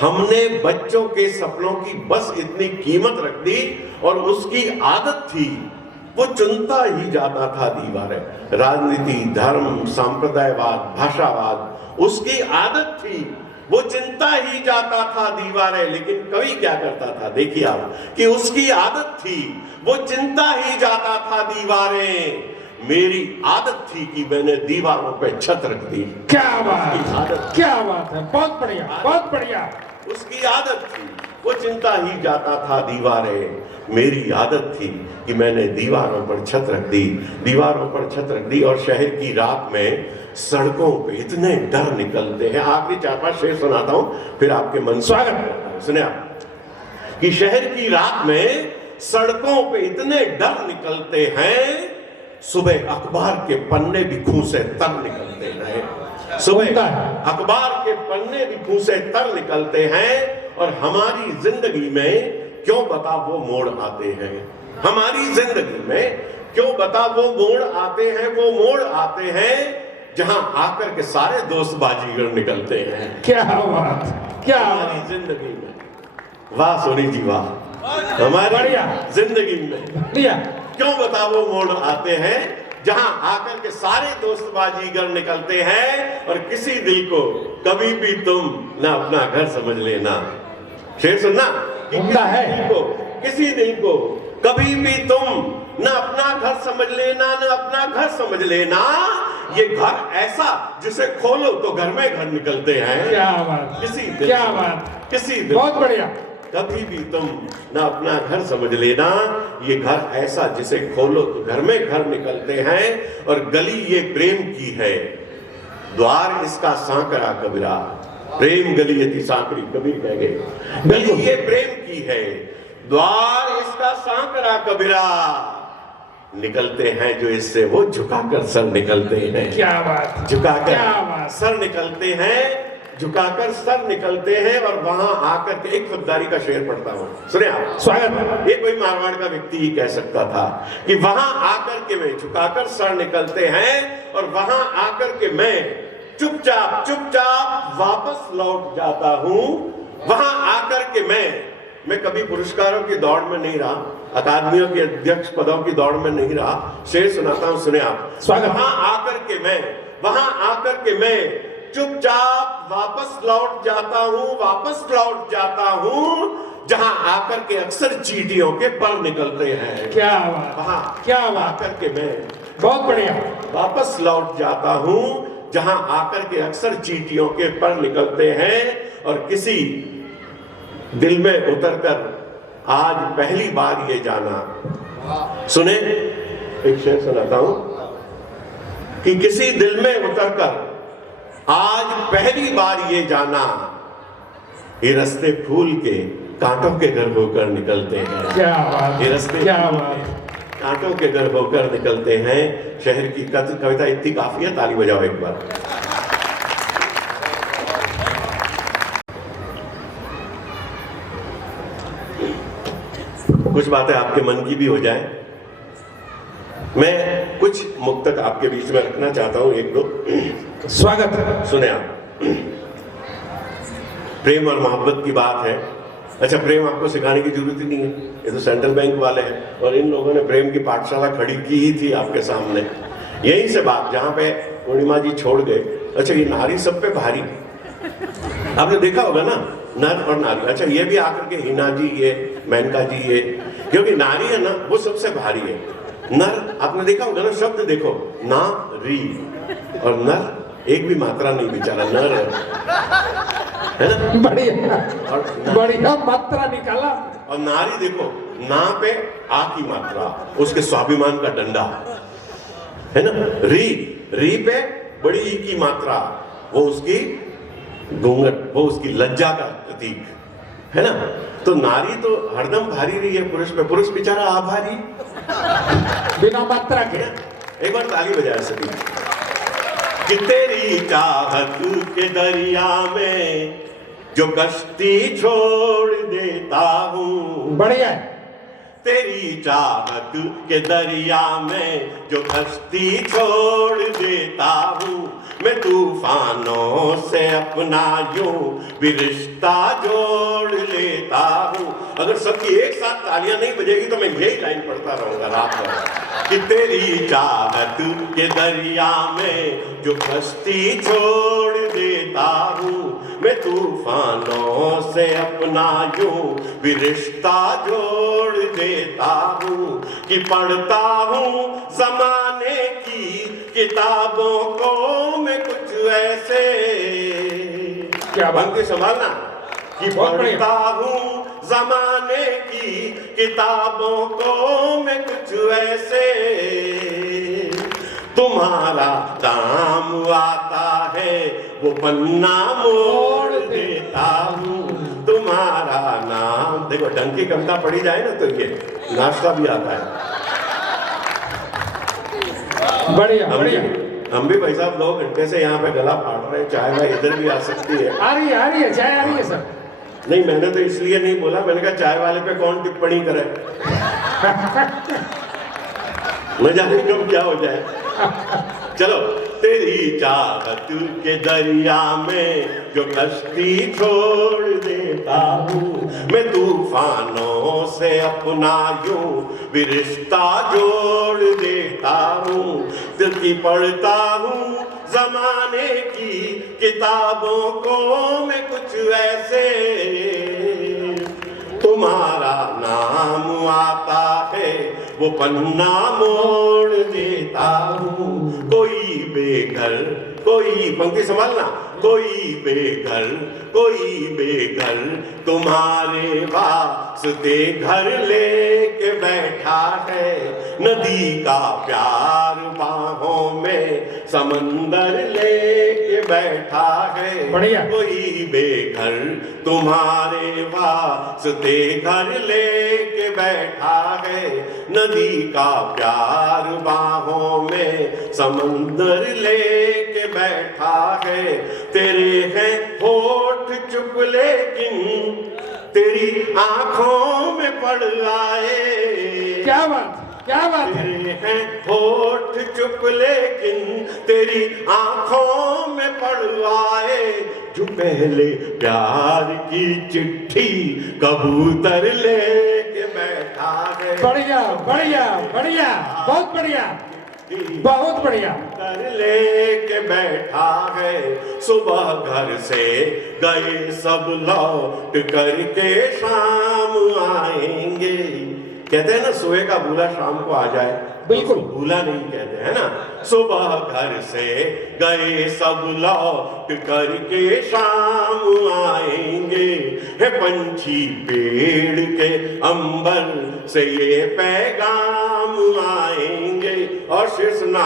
हमने बच्चों के सपनों की बस इतनी कीमत रख दी। और उसकी आदत थी, वो चुनता ही जाता था दीवारें। राजनीति, धर्म, सांप्रदायवाद, भाषावाद, उसकी आदत थी, वो चिंता ही जाता था दीवारें। लेकिन कवि क्या करता था, देखिए आप, कि उसकी आदत थी, वो चिंता ही जाता था दीवारें। मेरी आदत थी कि मैंने दीवारों पे छत रख दी। क्या बात, क्या बात है, बहुत बढ़िया, बहुत बढ़िया। उसकी आदत थी, वो चिंता ही जाता था दीवारें। मेरी आदत थी कि मैंने दीवारों पर छत रख दी, दीवारों पर छत रख दी। और शहर की रात में सड़कों पे इतने डर निकलते हैं। आखिरी 4-5 शेर सुनाता हूं, फिर आपके मन स्वागत। सुने आप, कि शहर की रात में सड़कों पे इतने डर निकलते हैं, सुबह अखबार के पन्ने भी खून से तर निकलते हैं। सुबह अखबार के पन्ने भी खून से तर निकलते हैं। और हमारी जिंदगी में क्यों बता वो मोड़ आते हैं, हमारी जिंदगी में क्यों बता वो मोड़ आते हैं, वो मोड़ आते हैं जहां आकर के सारे दोस्त बाजीगर निकलते हैं। क्या बात, क्या हमारी जिंदगी में, वाह सोनी जी वाह, हमारी जिंदगी में बढ़िया, क्यों बता वो मोड़ आते हैं जहां आकर के सारे दोस्त बाजीगर निकलते हैं। और किसी दिल को कभी भी तुम ना अपना घर समझ लेना। शेर सुनना, किसी दिल को कभी भी तुम ना अपना घर समझ लेना, ना अपना घर समझ लेना। ये घर ऐसा जिसे खोलो तो घर में घर निकलते हैं। क्या बात, किसी दिल, क्या बात, किसी दिल, बहुत बढ़िया। कभी भी तुम ना अपना घर समझ लेना। ये घर ऐसा जिसे खोलो तो घर में घर निकलते हैं। और गली ये प्रेम की है, द्वार इसका सांकरा कबीरा। प्रेम गली यति सांकरी, कबीर कह गए। गली ये प्रेम की है, द्वार इसका सांकरा कबीरा। निकलते हैं जो इससे वो झुकाकर सर निकलते हैं। क्या बात, झुकाकर क्या बात, सर निकलते हैं, झुकाकर सर निकलते हैं। और वहां आकर के एक खुददारी का शेर पढ़ता हूं, सुने आप। स्वागत। ये कोई मारवाड़ का व्यक्ति ही कह सकता था कि वहां आकर के मैं, झुकाकर सर निकलते हैं और वहां आकर के मैं चुपचाप चुपचाप वापस लौट जाता हूं। वहां आकर के मैं कभी पुरस्कारों की दौड़ में नहीं रहा, अकादमियों के अध्यक्ष पदों की दौड़ में नहीं रहा। शेर सुनाता हूं, सुने आप। वहां आकर के मैं चुपचाप वापस लौट जाता हूं, जहां आकर के अक्सर चींटियों के पर निकलते हैं। क्या बात, वहां क्या बात, आकर के मैं बहुत बढ़िया, वापस लौट जाता हूं, जहां आकर के अक्सर चींटियों के पर निकलते हैं। और किसी दिल में उतरकर आज पहली बार ये जाना, सुने एक शेर सुनाता हूं, कि किसी दिल में उतरकर आज पहली बार ये जाना, ये रास्ते फूल के कांटों के घर होकर निकलते हैं। क्या बात, ये रास्ते क्या बात, कांटों के घर होकर निकलते हैं। शहर की कविता इतनी काफी है, ताली बजाओ एक बार। कुछ बातें आपके मन की भी हो जाए। मैं कुछ मुक्तक आपके बीच में रखना चाहता हूं, एक दो। स्वागत। सुने आप, प्रेम और मोहब्बत की बात है। अच्छा, प्रेम आपको सिखाने की जरूरत ही नहीं है, ये तो सेंट्रल बैंक वाले हैं, और इन लोगों ने प्रेम की पाठशाला खड़ी की ही थी आपके सामने। यहीं से बात, जहाँ पे पूर्णिमा जी छोड़ गए। अच्छा, ये नारी सब पे भारी, आपने देखा होगा ना, नर और नारी। अच्छा, ये भी आकर के हिना जी, ये मेनका जी, ये क्योंकि नारी है ना वो सबसे भारी है। नर आपने देखा होगा ना, शब्द देखो, ना री, और नर एक भी मात्रा नहीं, बेचारा नर है ना, बढ़िया और बढ़िया मात्रा निकाला। और नारी देखो, ना पे आ की मात्रा, उसके स्वाभिमान का डंडा है ना। री पे बड़ी ई की मात्रा, वो उसकी घूंघट, वो उसकी लज्जा का प्रतीक है ना। तो नारी तो हरदम भारी रही है पुरुष पे, पुरुष बेचारा आभारी बिना मात्रा के। एक बार ताली बजाए सभी कि तेरी चाहत के दरिया में जो कश्ती छोड़ देता हूँ, बढ़िया है। तेरी चाहत के दरिया में जो कश्ती छोड़ देता हूँ, मैं तूफानों से अपना यूं भी रिश्ता जोड़ लेता हूँ। अगर सबकी एक साथ तालियां नहीं बजेगी तो मैं यही लाइन पढ़ता रहूंगा रात भर कि तेरी चाहत के दरिया में जो कश्ती छोड़ देता हूँ, मैं तूफानों से अपना यूं भी रिश्ता जोड़ देता हूँ कि पढ़ता हूँ जमाने की किताबों को मैं कुछ ऐसे, क्या बात बनते संभालना, कि बहुत बढ़िया। पढ़ता हूँ जमाने की किताबों को मैं कुछ ऐसे, तुम्हारा दाम आता है वो पन्ना मोड़ देता हूँ, तुम्हारा नाम। देखो, डंकी कविता पढ़ी जाए ना तो ये नाश्ता भी आता है। बढ़िया बढ़िया। हम भी भाई साहब 2 घंटे से यहाँ पे गला फाड़ रहे हैं, चाय वाय इधर भी आ सकती है। आ रही है चाय आ रही है सर। नहीं, मैंने तो इसलिए नहीं बोला, मैंने कहा चाय वाले पे कौन टिप्पणी करे, न जाने कब क्या हो जाए। चलो, तेरी चाहत के दरिया में जो कश्ती छोड़ देता हूँ, मैं तूफानों से अपना यूं भी रिश्ता जोड़ देता हूँ, दिल की पढ़ता हूँ जमाने की किताबों को मैं कुछ ऐसे, तुम्हारा नाम आता है वो पन्ना मोड़ देता हूँ। कोई बेघर, कोई, पंक्ति संभालना, कोई बेघर तुम्हारे वास्ते घर लेके बैठा है, नदी का प्यार बाहों में समंदर लेके बैठा है। बढ़िया। कोई बेघर तुम्हारे वास्ते घर लेके बैठा है, नदी का प्यार बाहों में समंदर लेके बैठा है। तेरे हैं होठ चुप लेकिन तेरी आंखों में पड़ आए। क्या बात है। तेरे हैं होठ चुप लेकिन तेरी आंखों में पड़ आए, जो पहले प्यार की चिट्ठी कबूतर लेके बैठा है। बढ़िया बढ़िया बढ़िया, बहुत बढ़िया बहुत बढ़िया। कर लेके बैठा है, सुबह घर से गए सब लौट करके शाम आएंगे। कहते हैं ना, सोए का भूला शाम को आ जाए, बिल्कुल भूला नहीं कहते है ना। सुबह घर से गए सब लौट करके शाम आएंगे, है पंछी पेड़ के अंबर से ये पैगाम आएंगे। और शीर्षना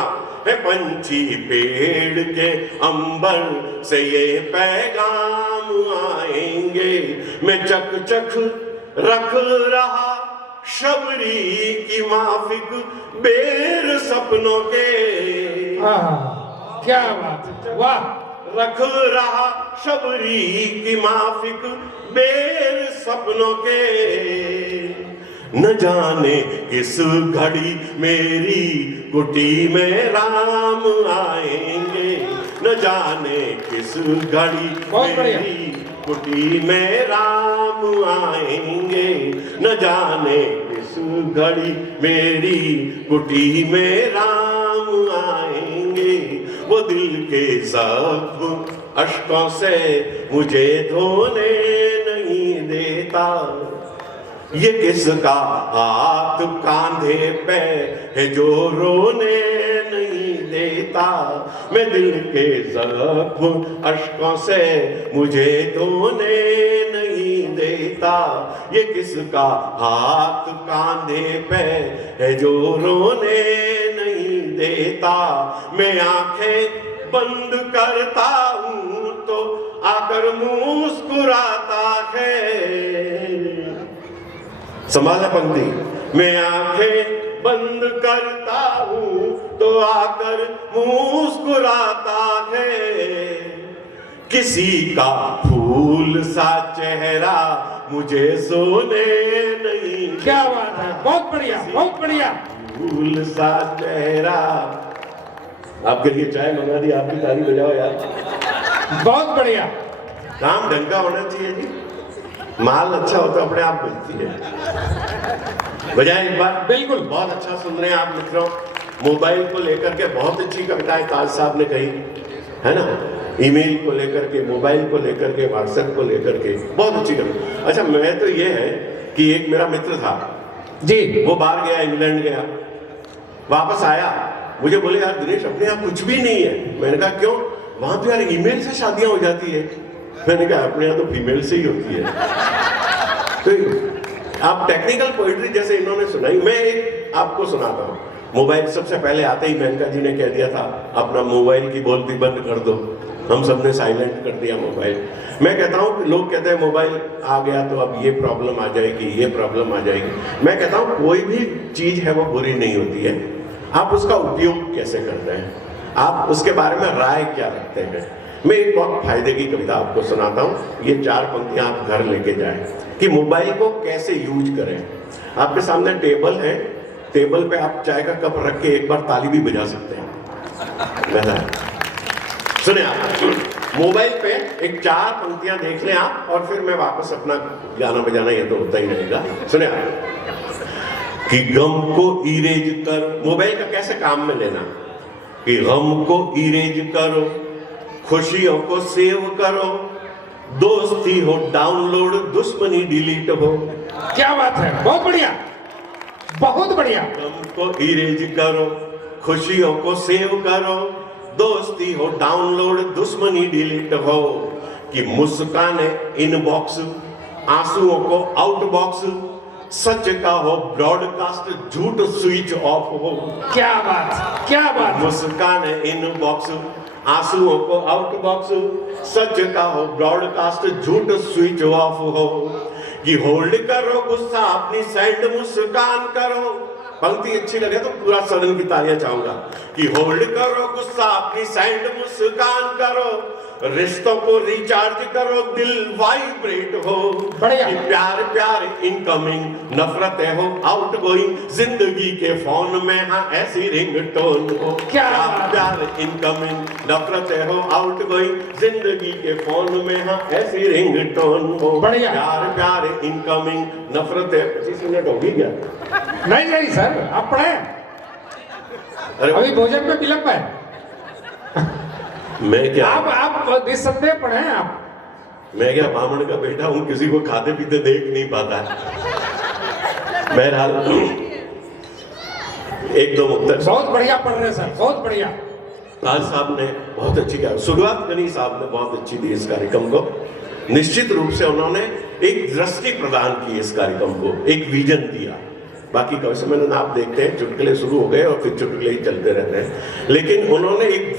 है, पंछी पेड़ के अंबर से ये पैगाम आएंगे। मैं चक चक रख रहा शबरी की माफिक बेर सपनों के। क्या बात, वाह। रख रहा शबरी की माफिक बेर सपनों के, न जाने किस घड़ी मेरी कुटी में राम आएंगे, न जाने किस घड़ी बहुत बढ़िया। मेरी कुटी में राम आएंगे, न जाने किस घड़ी मेरी कुटी में राम आएंगे। वो दिल के जख्म अश्कों से मुझे धोने नहीं देता, ये किसका हाथ कांधे पे है जो रोने नहीं देता। मैं दिल के जख्म अश्कों से मुझे धोने नहीं देता, ये किसका हाथ कांधे पे है जो रोने नहीं देता। मैं आंखें बंद करता हूं तो आकर मुस्कुराता है। संभाला पंक्ति। मैं आंखें बंद करता हूं तो आकर मुस्कुराता है। किसी का फूल सा चेहरा मुझे सोने नहीं। क्या बात है, बहुत बढ़िया, बहुत बढ़िया। फूल सा चेहरा। आपके लिए चाय मंगा दी, आप भी ताली बजाओ यार। बहुत बढ़िया। काम ढंग का होना चाहिए जी, माल अच्छा होता अपने आप मिलती है। बजाय एक बार। बिल्कुल। बहुत अच्छा सुन रहे हैं आप मित्रों। मोबाइल को लेकर के बहुत अच्छी कविताएं ताज साहब ने कही है ना, ईमेल को लेकर के, मोबाइल को लेकर के, व्हाट्सएप को लेकर के, बहुत अच्छी कविता। अच्छा, मैं तो ये है कि एक मेरा मित्र था जी, वो बाहर गया, इंग्लैंड गया, वापस आया, मुझे बोले यार दिनेश अपने यहाँ कुछ भी नहीं है। मैंने कहा क्यों? वहां तो यार ईमेल से शादियां हो जाती है। मैंने कहा अपने यहाँ तो फीमेल से ही होती है। तो आप टेक्निकल पोइट्री जैसे इन्होंने सुनाई, मैं एक आपको सुनाता हूँ। मोबाइल सबसे पहले आते ही मेनका जी ने कह दिया था अपना मोबाइल की बोलती बंद कर दो, हम सबने साइलेंट कर दिया मोबाइल। मैं कहता हूँ कि लोग कहते हैं मोबाइल आ गया तो अब ये प्रॉब्लम आ जाएगी, ये प्रॉब्लम आ जाएगी। मैं कहता हूँ कोई भी चीज है वो बुरी नहीं होती है, आप उसका उपयोग कैसे करते हैं, आप उसके बारे में राय क्या रखते हैं। मैं एक बहुत फायदे की कविता आपको सुनाता हूँ, ये 4 पंक्तियां आप घर लेके जाएं कि मोबाइल को कैसे यूज करें। आपके सामने टेबल है, टेबल पे आप चाय का कप रख के एक बार ताली भी बजा सकते हैं। सुने आप, मोबाइल पे एक 4 पंक्तियां देख लें आप, और फिर मैं वापस अपना गाना बजाना ये तो होता ही रहेगा। सुने आप कि गम को इरेज कर, मोबाइल का कैसे काम में लेना, कि गम को इरेज करो, खुशियों को सेव करो, दोस्ती हो डाउनलोड, दुश्मनी डिलीट हो। क्या बात है, बहुत बढ़िया, बहुत बढ़िया। गम को इरेज करो, खुशियों को सेव करो, दोस्ती हो डाउनलोड, दुश्मनी डिलीट हो। कि मुस्काने इनबॉक्स, आंसुओं को आउटबॉक्स, सच का हो ब्रॉडकास्ट, झूठ स्विच ऑफ हो। क्या बात, क्या बात। मुस्काने इनबॉक्स, आंसुओं को आउटबॉक्स, सच का हो ब्रॉडकास्ट, झूठ स्विच ऑफ हो। कि होल्ड करो गुस्सा अपनी सैंड मुस्कान करो। पंक्ति अच्छी लगे तो पूरा सदन की तालियां चाहूंगा। कि होल्ड करो गुस्सा अपनी सैंड मुस्कान करो, रिश्तों को रिचार्ज करो, दिल वाइब्रेट हो। बढ़िया। कि प्यार प्यार इनकमिंग, नफरतें हो आउटगोइंग, जिंदगी के फोन में हाँ ऐसी रिंगटोन हो। क्या प्यार प्यार इनकमिंग, नफरतें हो आउटगोइंग, जिंदगी के फोन में हाँ ऐसी रिंगटोन हो। बढ़िया। प्यार प्यार इनकमिंग, नफरतें। 25 मिनट हो गई क्या? नहीं नहीं सर, आप पढ़े, अरे अभी भोजन में विलंब है। मैं क्या, आप निस्संदेह पढ़े आप। मैं क्या ब्राह्मण का बेटा हूं, किसी को खाते पीते देख नहीं पाता। बहरहाल एक दो मुक्तक बहुत बढ़िया पढ़ रहे सर, बहुत बढ़िया। ताज साहब ने बहुत अच्छी किया, शुरुआत गनी साहब ने बहुत अच्छी दी इस कार्यक्रम को। निश्चित रूप से उन्होंने एक दृष्टि प्रदान की इस कार्यक्रम को, एक विजन दिया। बाकी कवि सम्मेलन आप देखते हैं चुटकुले शुरू हो गए और फिर चुटकुले ही चलते रहते हैं, लेकिन उन्होंने एक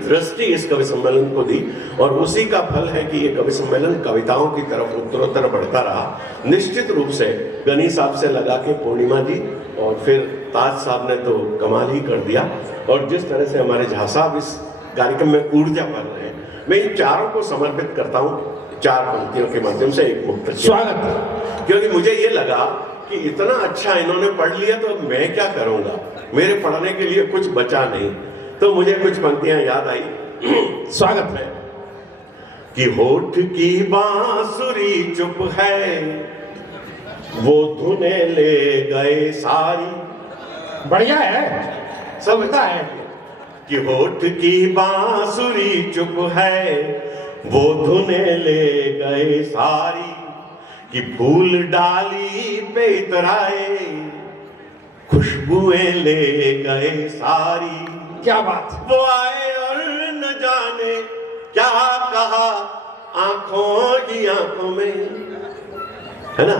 दृष्टि इस कवि सम्मेलन को दी, और उसी का फल है कि ये कवि सम्मेलन कविताओं की तरफ उत्तरोत्तर बढ़ता रहा। निश्चित रूप से गनी साहब से लगा के पूर्णिमा जी और फिर ताज साहब ने तो कमाल ही कर दिया, और जिस तरह से हमारे झा साहब इस कार्यक्रम में ऊर्जा भर रहे हैं, मैं इन चारों को समर्पित करता हूँ 4 पंक्तियों के माध्यम से एक मुक्त स्वागत। क्योंकि मुझे ये लगा कि इतना अच्छा इन्होंने पढ़ लिया तो अब मैं क्या करूंगा, मेरे पढ़ने के लिए कुछ बचा नहीं। तो मुझे कुछ पंक्तियां याद आई। स्वागत है। कि होठ की बांसुरी चुप है, वो धुने ले गए सारी। बढ़िया है, समझता है कि होठ की बांसुरी चुप है, वो धुने ले गए सारी। कि फूल डाली पे इतराए, खुशबुएं ले गए सारी। क्या बात। वो आए और न जाने क्या कहा आंखों की आंखों में, है ना।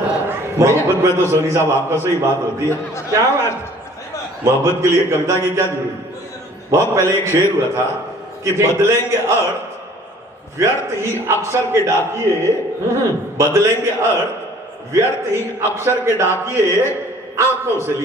मोहब्बत में तो सोनी साहब आपका सही बात होती है। क्या बात। मोहब्बत के लिए कविता की क्या जरूरत। बहुत पहले एक शेर हुआ था कि बदलेंगे अर्थ व्यर्थ ही अक्षर के डाकिए, बदलेंगे अर्थ व्यर्थ ही अक्षर के डाकिए, आंखों से